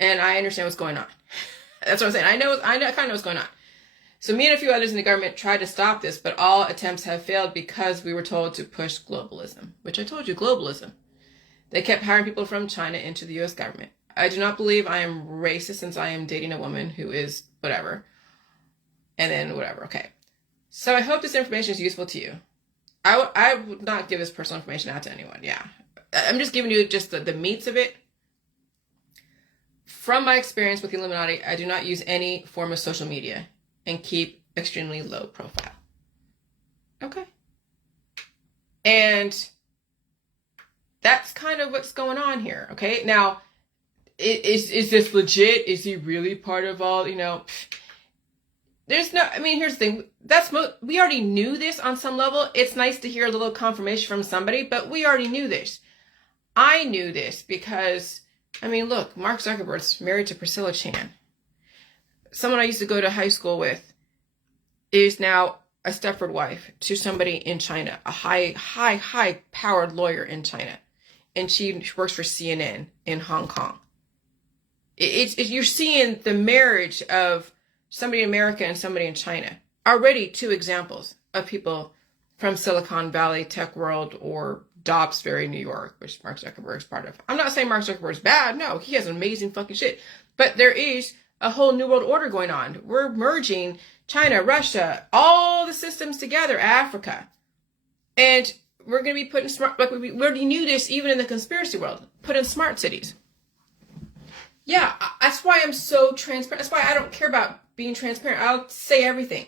and I understand what's going on. That's what I'm saying. I kind of know what's going on. So me and a few others in the government tried to stop this, but all attempts have failed because we were told to push globalism, which I told you, globalism. They kept hiring people from China into the U.S. government. I do not believe I am racist since I am dating a woman who is whatever. And then whatever, okay. So I hope this information is useful to you. I would not give this personal information out to anyone, yeah. I'm just giving you just the meats of it. From my experience with the Illuminati, I do not use any form of social media and keep extremely low profile. Okay. And that's kind of what's going on here, okay? Now, is this legit? Is he really part of all, There's no, here's the thing. We already knew this on some level. It's nice to hear a little confirmation from somebody, but we already knew this. I knew this because, look, Mark Zuckerberg's married to Priscilla Chan. Someone I used to go to high school with is now a Stepford wife to somebody in China, a high-powered lawyer in China. And she works for CNN in Hong Kong. You're seeing the marriage of somebody in America and somebody in China. Already 2 examples of people from Silicon Valley, tech world, or Dobbsbury, New York, which Mark Zuckerberg is part of. I'm not saying Mark Zuckerberg is bad. No, he has amazing fucking shit. But there is a whole new world order going on. We're merging China, Russia, all the systems together, Africa. And we're going to be putting smart, like we already knew this even in the conspiracy world, put in smart cities. Yeah, that's why I'm so transparent. That's why I don't care about being transparent. I'll say everything.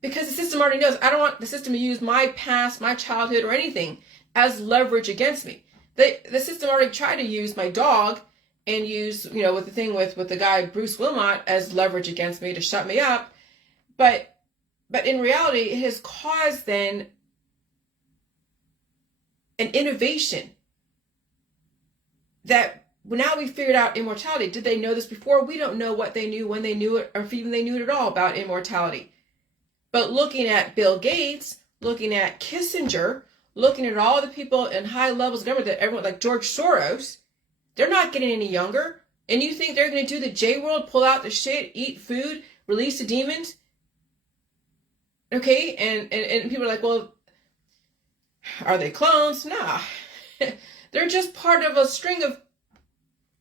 Because the system already knows. I don't want the system to use my past, my childhood, or anything as leverage against me. The system already tried to use my dog and use, with the thing with the guy Bruce Wilmot as leverage against me to shut me up. But in reality, it has caused then an innovation that now we figured out immortality. Did they know this before? We don't know what they knew, when they knew it, or if even they knew it at all about immortality. But looking at Bill Gates, looking at Kissinger, looking at all the people in high levels of government, that everyone like George Soros, they're not getting any younger. And you think they're going to do the J world, pull out the shit, eat food, release the demons? Okay, and people are like, well, are they clones? Nah. They're just part of a string of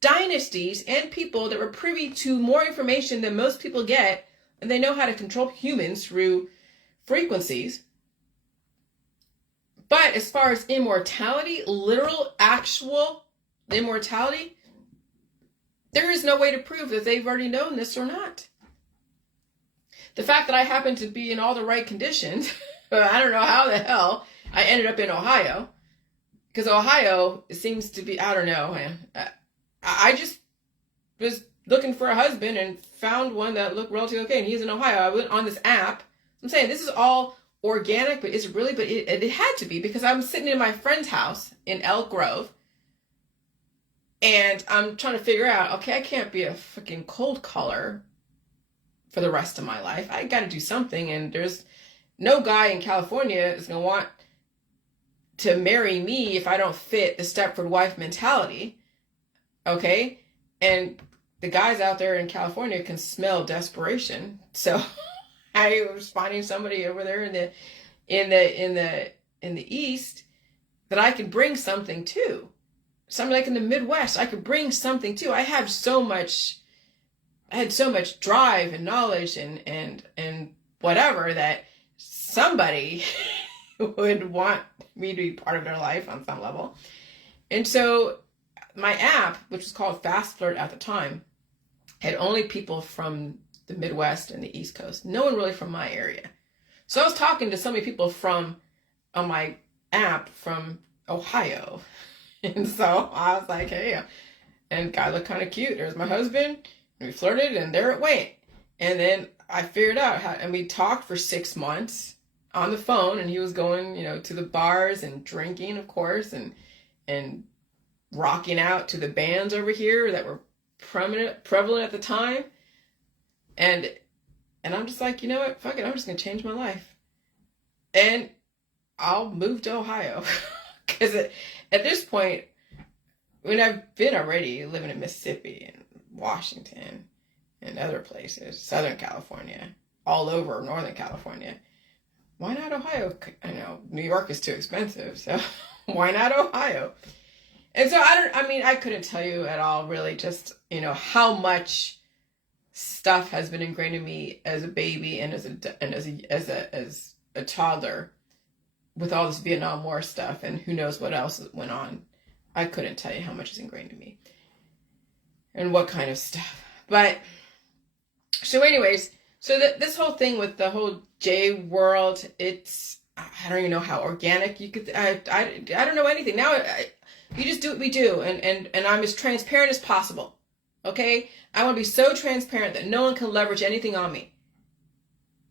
dynasties and people that were privy to more information than most people get, and they know how to control humans through frequencies. But as far as immortality, literal, actual immortality, there is no way to prove that they've already known this or not. The fact that I happen to be in all the right conditions, I don't know how the hell I ended up in Ohio. Because Ohio seems to be, I don't know, man. I just was looking for a husband and found one that looked relatively okay, and he's in Ohio. I went on this app. I'm saying this is all organic, but is it really? But it had to be, because I'm sitting in my friend's house in Elk Grove, and I'm trying to figure out, okay, I can't be a fucking cold caller for the rest of my life. I got to do something, and there's no guy in California is going to want to marry me if I don't fit the Stepford wife mentality, okay? And the guys out there in California can smell desperation, so I was finding somebody over there in the East that I could bring something to. Somebody like in the Midwest, I could bring something to. I had so much drive and knowledge and whatever, that somebody would want me to be part of their life on some level. And so my app, which was called Fast Flirt at the time, had only people from the Midwest and the East Coast. No one really from my area. So I was talking to so many people on my app from Ohio. And so I was like, hey, and guy looked kind of cute. There's my husband. And we flirted, and there it went. And then I figured out how, and we talked for 6 months on the phone, and he was going, to the bars and drinking, of course, and rocking out to the bands over here that were prevalent at the time. And I'm just like, you know what? Fuck it. I'm just going to change my life. And I'll move to Ohio. Because at this point, when I've been already living in Mississippi and Washington and other places, Southern California, all over Northern California, why not Ohio? I know New York is too expensive, so why not Ohio? And so I couldn't tell you at all really just, how much stuff has been ingrained in me as a baby and as a toddler, with all this Vietnam War stuff and who knows what else went on. I couldn't tell you how much is ingrained in me and what kind of stuff. But so anyways, so this whole thing with the whole J world, I don't even know how organic you could, I don't know anything. Now you just do what we do, and I'm as transparent as possible. Okay? I want to be so transparent that no one can leverage anything on me.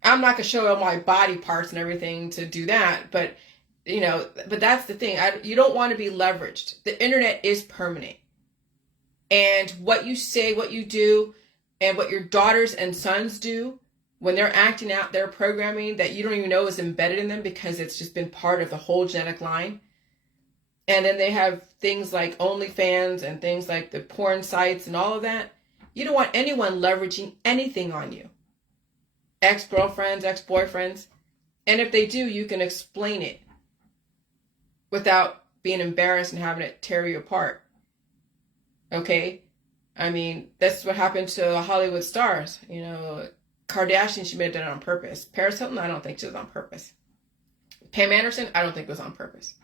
I'm not going to show all my body parts and everything to do that, but that's the thing. You don't want to be leveraged. The internet is permanent. And what you say, what you do, and what your daughters and sons do when they're acting out their programming that you don't even know is embedded in them because it's just been part of the whole genetic line. And then they have things like OnlyFans and things like the porn sites and all of that. You don't want anyone leveraging anything on you. Ex-girlfriends, ex-boyfriends. And if they do, you can explain it without being embarrassed and having it tear you apart. Okay? I mean, that's what happened to the Hollywood stars. Kardashian, she may have done it on purpose. Paris Hilton, I don't think she was on purpose. Pam Anderson, I don't think it was on purpose.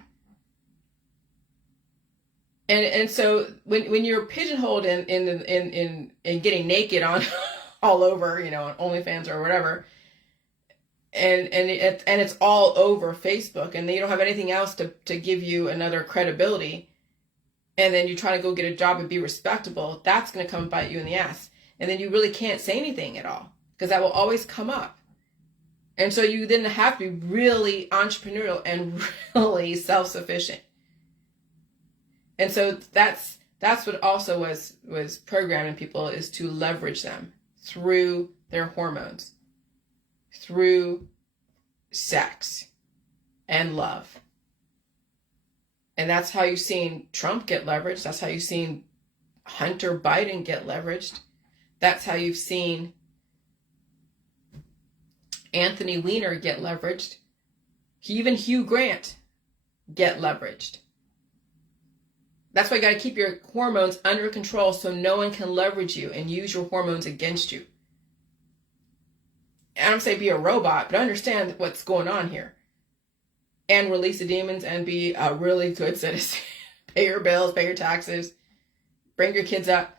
And so when you're pigeonholed in getting naked on all over, on OnlyFans or whatever, and it's all over Facebook, and then you don't have anything else to give you another credibility, and then you try to go get a job and be respectable, that's going to come bite you in the ass. And then you really can't say anything at all, because that will always come up. And so you then have to be really entrepreneurial and really self-sufficient. And so that's what also was programming people, is to leverage them through their hormones, through sex and love. And that's how you've seen Trump get leveraged. That's how you've seen Hunter Biden get leveraged. That's how you've seen Anthony Weiner get leveraged. Even Hugh Grant get leveraged. That's why you got to keep your hormones under control so no one can leverage you and use your hormones against you. And I'm not saying be a robot, but understand what's going on here. And release the demons and be a really good citizen. Pay your bills, pay your taxes, bring your kids up,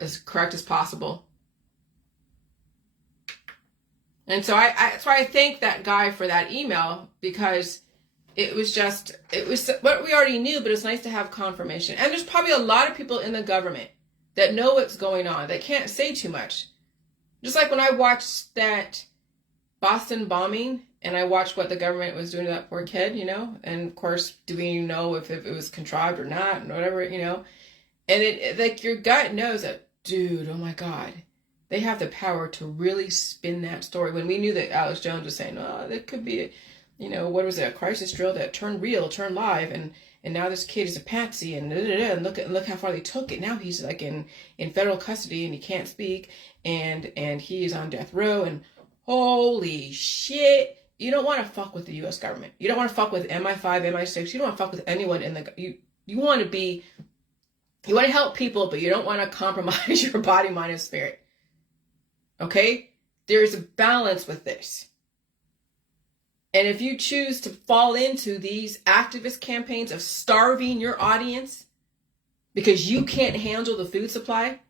as correct as possible. And so that's why I thank that guy for that email, because it was what we already knew, but it's nice to have confirmation. And there's probably a lot of people in the government that know what's going on, that can't say too much. Just like when I watched that Boston bombing and I watched what the government was doing to that poor kid, and of course, do we know if it was contrived or not, and whatever, and it like your gut knows that, dude, oh my God, they have the power to really spin that story. When we knew that Alex Jones was saying, oh, that could be, what was it, a crisis drill that turned real, turned live, and now this kid is a patsy, and look how far they took it. Now he's like in federal custody and he can't speak, and he is on death row, and holy shit. You don't want to fuck with the U.S. government. You don't want to fuck with MI5, MI6. You don't want to fuck with anyone you want to help people, but you don't want to compromise your body, mind, and spirit. Okay? There's a balance with this. And if you choose to fall into these activist campaigns of starving your audience because you can't handle the food supply,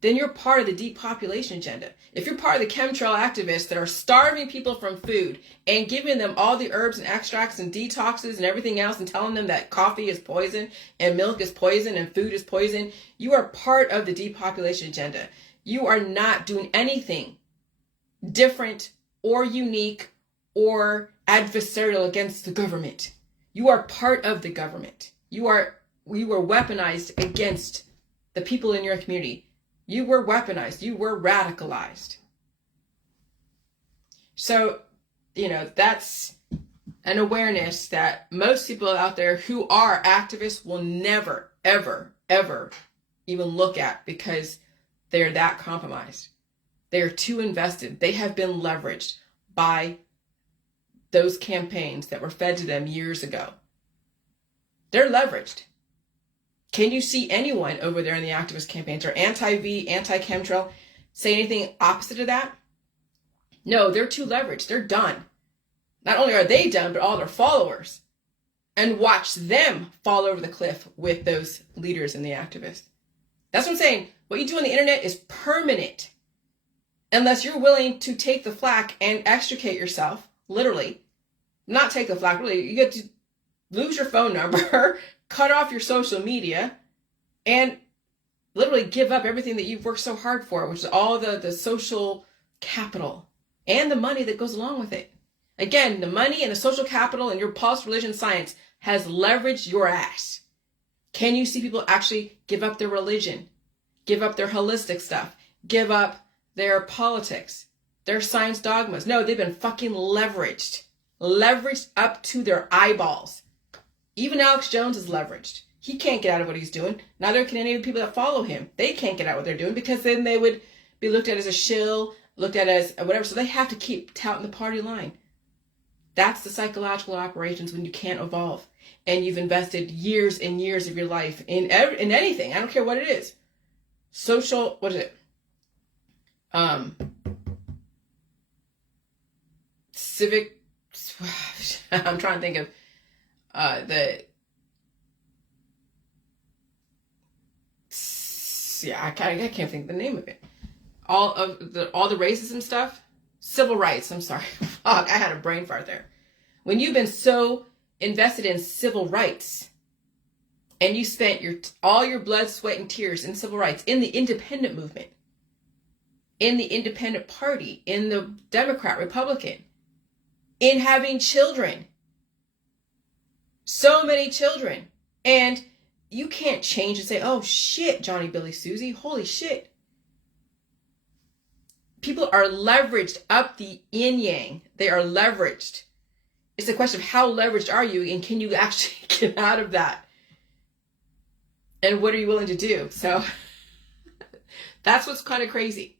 then you're part of the depopulation agenda. If you're part of the chemtrail activists that are starving people from food and giving them all the herbs and extracts and detoxes and everything else and telling them that coffee is poison and milk is poison and food is poison, you are part of the depopulation agenda. You are not doing anything different or unique or adversarial against the government. You are part of the government. You were weaponized against the people in your community. You were weaponized. You were radicalized. So, that's an awareness that most people out there who are activists will never, ever, ever even look at, because they're that compromised. They are too invested. They have been leveraged by those campaigns that were fed to them years ago. They're leveraged. Can you see anyone over there in the activist campaigns or anti-V, anti-chemtrail say anything opposite of that? No, they're too leveraged. They're done. Not only are they done, but all their followers. And watch them fall over the cliff with those leaders and the activists. That's what I'm saying. What you do on the internet is permanent. Unless you're willing to take the flack and extricate yourself, literally. Not take the flack, really. You get to lose your phone number, cut off your social media, and literally give up everything that you've worked so hard for, which is all the social capital and the money that goes along with it. Again, the money and the social capital and your pulse religion science has leveraged your ass. Can you see people actually give up their religion, give up their holistic stuff, give up their politics, their science dogmas? No, they've been fucking leveraged up to their eyeballs. Even Alex Jones is leveraged. He can't get out of what he's doing. Neither can any of the people that follow him. They can't get out what they're doing, because then they would be looked at as a shill, looked at as whatever. So they have to keep touting the party line. That's the psychological operations when you can't evolve. And you've invested years and years of your life in anything. I don't care what it is. Social, what is it? Civic, I'm trying to think of I can't think of the name of it. All the racism stuff, civil rights. I'm sorry, fuck, I had a brain fart there. When you've been so invested in civil rights, and you spent all your blood, sweat, and tears in civil rights, in the independent movement, in the independent party, in the Democrat, Republican, in having children. So many children. And you can't change and say, oh shit, Johnny, Billy, Susie, holy shit. People are leveraged up the yin yang. They are leveraged. It's a question of how leveraged are you, and can you actually get out of that? And what are you willing to do? So that's what's kind of crazy.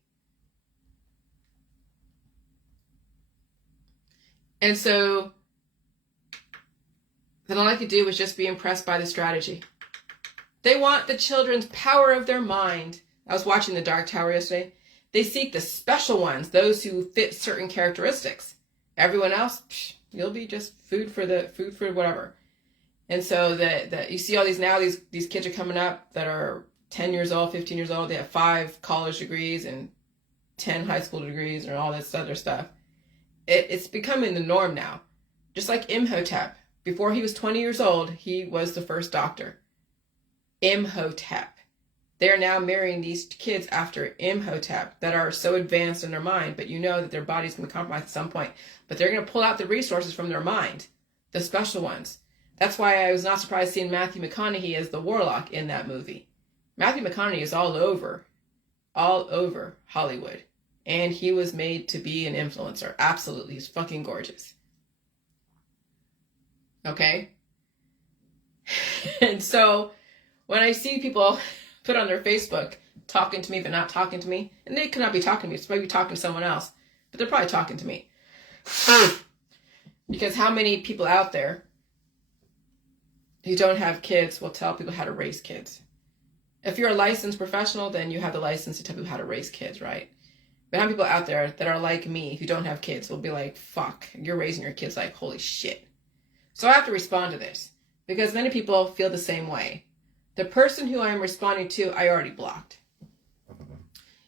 And so then all I could do was just be impressed by the strategy. They want the children's power of their mind. I was watching The Dark Tower yesterday. They seek the special ones, those who fit certain characteristics. Everyone else, you'll be just food for whatever. And so that you see all these kids are coming up that are 10 years old, 15 years old. They have 5 college degrees and 10 high school degrees and all this other stuff. It's becoming the norm now. Just like Imhotep. Before he was 20 years old, he was the first doctor. Imhotep. they're now marrying these kids after Imhotep that are so advanced in their mind, but you know that their body's going to be compromised at some point. But they're going to pull out the resources from their mind, the special ones. That's why I was not surprised seeing Matthew McConaughey as the warlock in that movie. Matthew McConaughey is all over Hollywood. And he was made to be an influencer. Absolutely. He's fucking gorgeous. Okay? And so when I see people put on their Facebook talking to me but not talking to me, and they could not be talking to me, it's maybe talking to someone else, but they're probably talking to me. Because how many people out there who don't have kids will tell people how to raise kids? If you're a licensed professional, then you have the license to tell people how to raise kids, right? But how many people out there that are like me who don't have kids will be like, fuck, you're raising your kids like, holy shit. So I have to respond to this because many people feel the same way. The person who I'm responding to, I already blocked.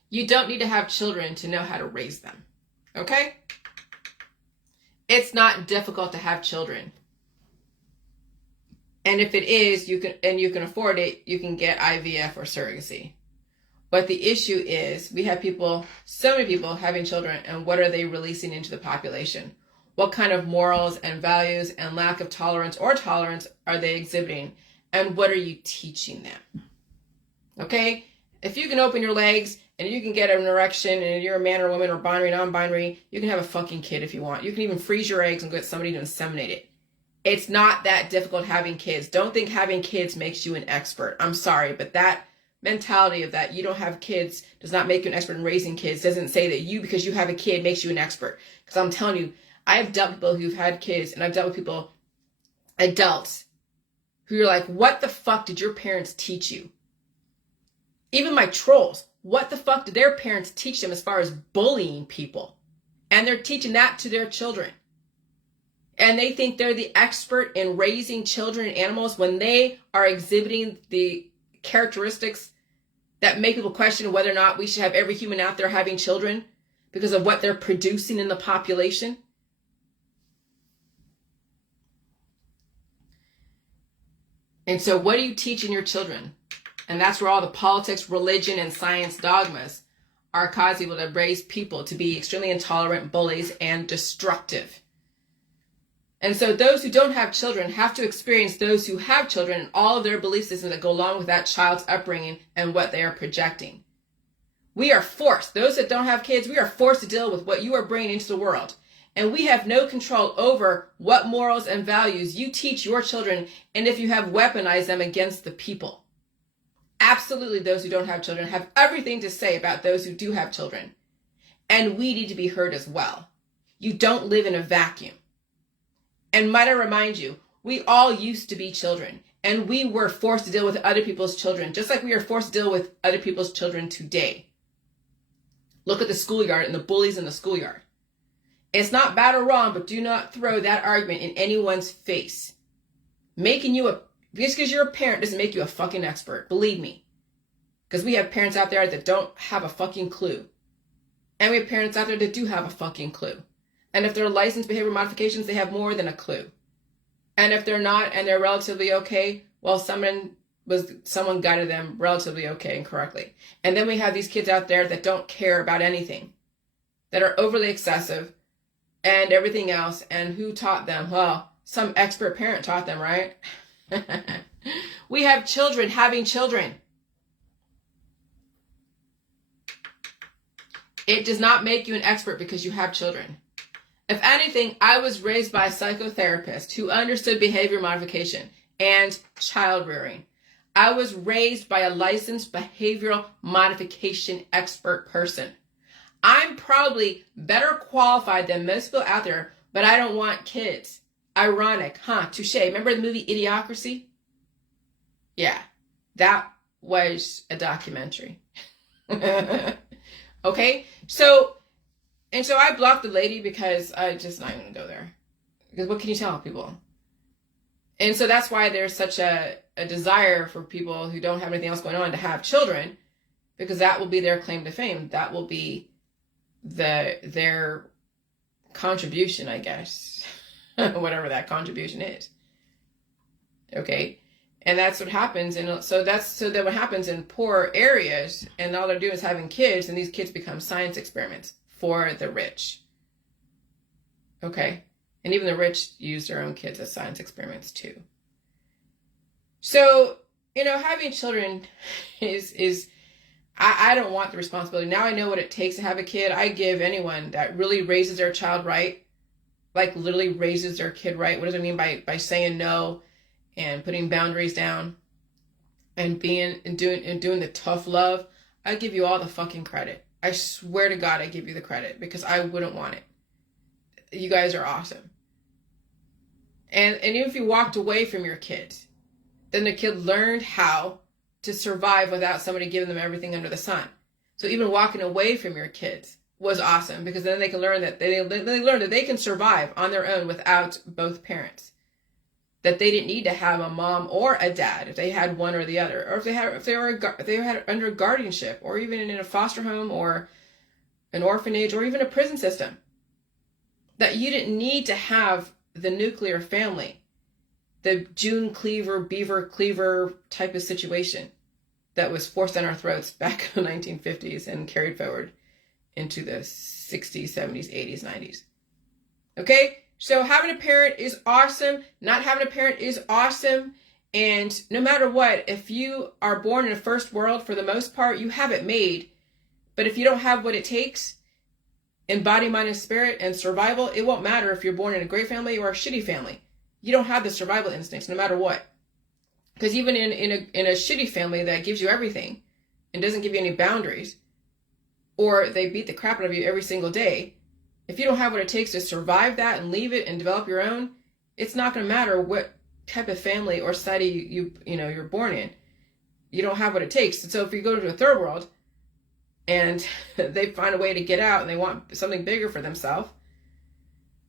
You don't need to have children to know how to raise them. Okay? It's not difficult to have children. And if it is, you can afford it, you can get IVF or surrogacy. But the issue is we have so many people having children, and what are they releasing into the population? What kind of morals and values and lack of tolerance or tolerance are they exhibiting? And what are you teaching them? Okay? If you can open your legs and you can get an erection and you're a man or a woman or binary, non-binary, you can have a fucking kid if you want. You can even freeze your eggs and get somebody to inseminate it. It's not that difficult having kids. Don't think having kids makes you an expert. I'm sorry, but that mentality of that you don't have kids does not make you an expert in raising kids doesn't say that you, because you have a kid, makes you an expert. Because I'm telling you, I have dealt with people who've had kids, and I've dealt with people, adults, who you're like, what the fuck did your parents teach you? Even my trolls, what the fuck did their parents teach them as far as bullying people? And they're teaching that to their children. And they think they're the expert in raising children and animals when they are exhibiting the characteristics that make people question whether or not we should have every human out there having children because of what they're producing in the population. And so what are you teaching your children? And that's where all the politics, religion, and science dogmas are causing people to raise people to be extremely intolerant, bullies, and destructive. And so those who don't have children have to experience those who have children and all of their belief systems that go along with that child's upbringing and what they are projecting. We are forced, those that don't have kids, we are forced to deal with what you are bringing into the world. And we have no control over what morals and values you teach your children and if you have weaponized them against the people. Absolutely, those who don't have children have everything to say about those who do have children. And we need to be heard as well. You don't live in a vacuum. And might I remind you, we all used to be children, and we were forced to deal with other people's children, just like we are forced to deal with other people's children today. Look at the schoolyard and the bullies in the schoolyard. It's not bad or wrong, but do not throw that argument in anyone's face. Just because you're a parent doesn't make you a fucking expert, believe me. Because we have parents out there that don't have a fucking clue. And we have parents out there that do have a fucking clue. And if they're licensed behavior modifications, they have more than a clue. And if they're not and they're relatively okay, well, someone guided them relatively okay and correctly. And then we have these kids out there that don't care about anything, that are overly excessive and everything else. And who taught them? Well, some expert parent taught them, right? We have children having children. It does not make you an expert because you have children. If anything, I was raised by a psychotherapist who understood behavior modification and child rearing. I was raised by a licensed behavioral modification expert person. I'm probably better qualified than most people out there, but I don't want kids. Ironic, huh? Touche. Remember the movie Idiocracy? Yeah, that was a documentary. Okay, so I blocked the lady because I just not even going to go there. Because what can you tell people? And so that's why there's such a desire for people who don't have anything else going on to have children, because that will be their claim to fame. That will be their contribution, I guess. Whatever that contribution is. Okay? And that's what happens. And so that what happens in poor areas, and all they're doing is having kids, and these kids become science experiments for the rich. Okay? And even the rich use their own kids as science experiments too. So, having children is I don't want the responsibility. Now I know what it takes to have a kid. I give anyone that really raises their child right, like literally raises their kid right. What does it mean by saying no and putting boundaries down and doing the tough love? I give you all the fucking credit. I swear to God, I give you the credit because I wouldn't want it. You guys are awesome. And even if you walked away from your kids, then the kid learned how to survive without somebody giving them everything under the sun. So even walking away from your kids was awesome because then they can learn that they learn that they can survive on their own without both parents. That they didn't need to have a mom or a dad if they had one or the other, or if they had under guardianship, or even in a foster home or an orphanage or even a prison system. That you didn't need to have the nuclear family, the June Cleaver, Beaver Cleaver type of situation that was forced down our throats back in the 1950s and carried forward into the 60s, 70s, 80s, 90s. Okay? So having a parent is awesome. Not having a parent is awesome. And no matter what, if you are born in a first world, for the most part, you have it made. But if you don't have what it takes in body, mind, and spirit and survival, it won't matter if you're born in a great family or a shitty family. You don't have the survival instincts no matter what. Because even in a shitty family that gives you everything and doesn't give you any boundaries, or they beat the crap out of you every single day, if you don't have what it takes to survive that and leave it and develop your own, it's not going to matter what type of family or society you're born in. You don't have what it takes. And so if you go to a third world and they find a way to get out and they want something bigger for themselves,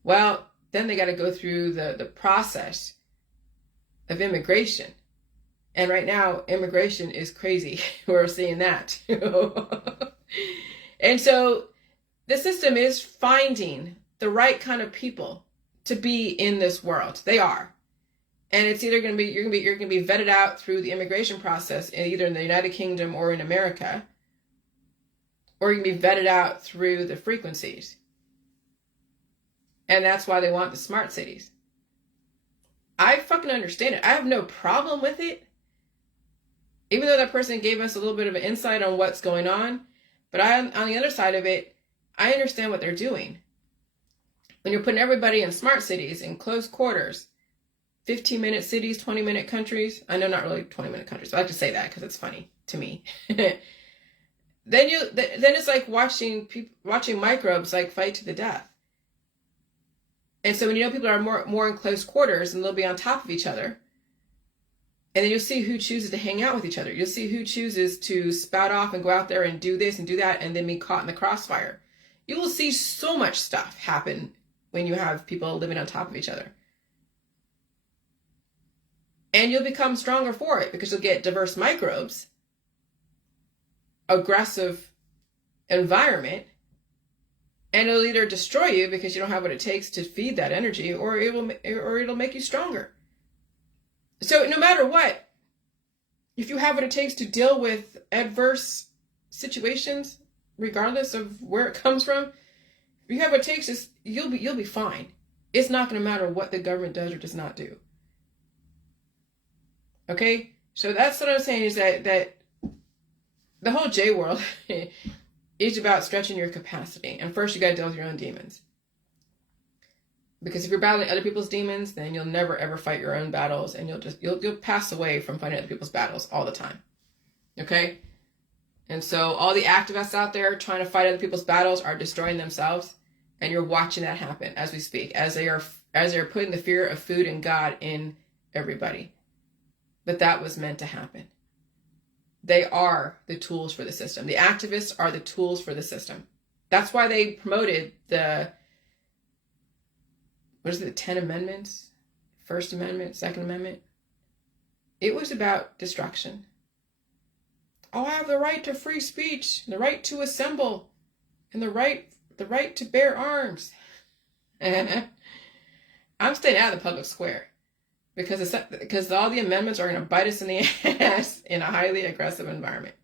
well, then they got to go through the process of immigration. And right now, immigration is crazy. We're seeing that. And so the system is finding the right kind of people to be in this world. They are. And it's either going to be, you're going to be vetted out through the immigration process, either in the United Kingdom or in America, or you can be vetted out through the frequencies. And that's why they want the smart cities. I fucking understand it. I have no problem with it. Even though that person gave us a little bit of an insight on what's going on. But on the other side of it, I understand what they're doing. When you're putting everybody in smart cities, in close quarters, 15-minute cities, 20-minute countries. I know not really 20-minute countries, but I like to say that because it's funny to me. Then it's like watching microbes like fight to the death. And so when people are more in close quarters and they'll be on top of each other, and then you'll see who chooses to hang out with each other. You'll see who chooses to spout off and go out there and do this and do that and then be caught in the crossfire. You will see so much stuff happen when you have people living on top of each other. And you'll become stronger for it because you'll get diverse microbes, aggressive environment, and it'll either destroy you because you don't have what it takes to feed that energy, or it'll make you stronger. So no matter what, if you have what it takes to deal with adverse situations, regardless of where it comes from, if you have what it takes, you'll be fine. It's not going to matter what the government does or does not do. Okay? So that's what I'm saying, is that the whole J world is about stretching your capacity. And first you got to deal with your own demons. Because if you're battling other people's demons, then you'll never ever fight your own battles, and you'll pass away from fighting other people's battles all the time. Okay? And so all the activists out there trying to fight other people's battles are destroying themselves, and you're watching that happen as we speak, as they are putting the fear of food and God in everybody. But that was meant to happen. They are the tools for the system. The activists are the tools for the system. That's why they promoted the 10 amendments? First Amendment, Second Amendment? It was about destruction. Oh, I have the right to free speech, the right to assemble, and the right to bear arms. I'm staying out of the public square. because all the amendments are going to bite us in the ass in a highly aggressive environment.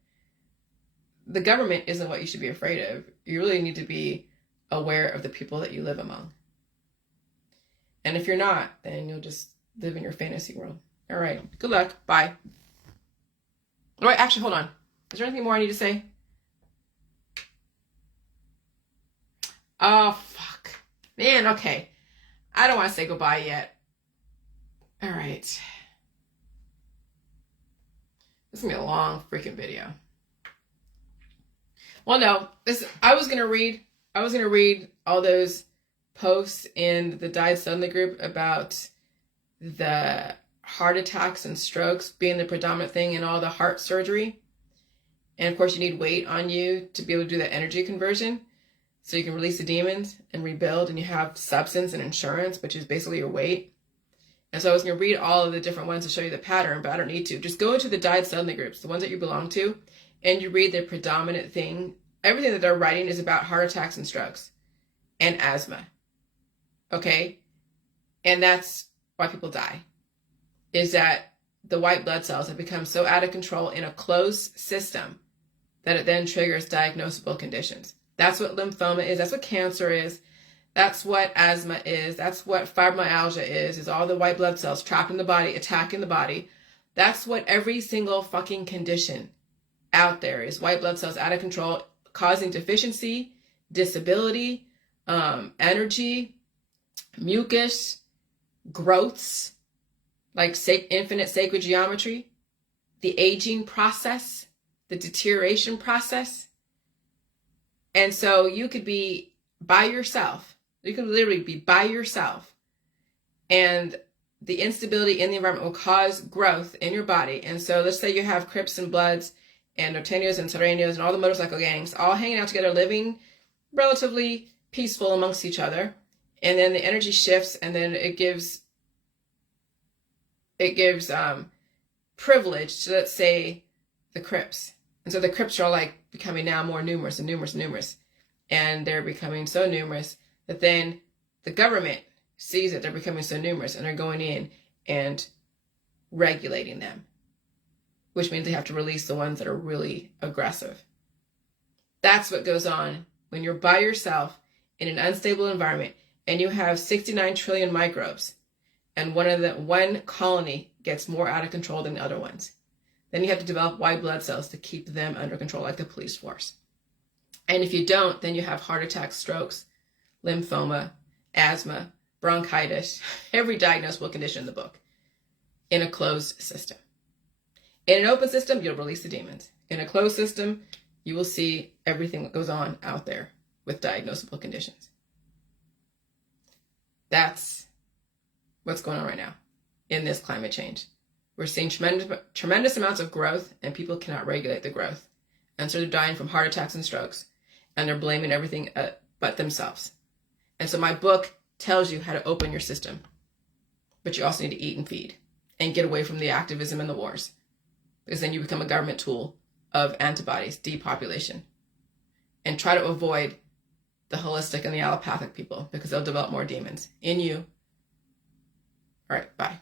The government isn't what you should be afraid of. You really need to be aware of the people that you live among. And if you're not, then you'll just live in your fantasy world. All right. Good luck. Bye. Oh, wait, actually, hold on. Is there anything more I need to say? Oh, fuck. Man, okay. I don't want to say goodbye yet. All right. This is going to be a long freaking video. Well, no. I was going to read all those posts in the Died Suddenly group about the heart attacks and strokes being the predominant thing in all the heart surgery. And of course, you need weight on you to be able to do that energy conversion. So you can release the demons and rebuild, and you have substance and insurance, which is basically your weight. And so I was going to read all of the different ones to show you the pattern, but I don't need to. Just go into the Died Suddenly groups, the ones that you belong to, and you read the predominant thing. Everything that they're writing is about heart attacks and strokes and asthma. Okay? And that's why people die, is that the white blood cells have become so out of control in a closed system that it then triggers diagnosable conditions. That's what lymphoma is. That's what cancer is. That's what asthma is. That's what fibromyalgia is all the white blood cells trapped in the body, attacking the body. That's what every single fucking condition out there is. White blood cells out of control, causing deficiency, disability, energy, mucus, growths, like infinite sacred geometry, the aging process, the deterioration process. And so you could be by yourself. You could literally be by yourself. And the instability in the environment will cause growth in your body. And so let's say you have Crips and Bloods and Norteños and Sureños and all the motorcycle gangs all hanging out together, living relatively peaceful amongst each other. And then the energy shifts, and then it gives privilege to, let's say, the Crips. And so the Crips are like becoming now more numerous and numerous and numerous. And they're becoming so numerous that then the government sees that they're becoming so numerous, and they're going in and regulating them, which means they have to release the ones that are really aggressive. That's what goes on when you're by yourself in an unstable environment and you have 69 trillion microbes, and one colony gets more out of control than the other ones. Then you have to develop white blood cells to keep them under control, like the police force. And if you don't, then you have heart attacks, strokes, lymphoma, asthma, bronchitis, every diagnosable condition in the book, in a closed system. In an open system, you'll release the demons. In a closed system, you will see everything that goes on out there with diagnosable conditions. That's what's going on right now in this climate change. We're seeing tremendous amounts of growth, and people cannot regulate the growth. And so they're dying from heart attacks and strokes, and they're blaming everything but themselves. And so my book tells you how to open your system, but you also need to eat and feed and get away from the activism and the wars, because then you become a government tool of antibodies, depopulation, and try to avoid the holistic and the allopathic people, because they'll develop more demons in you. All right, bye.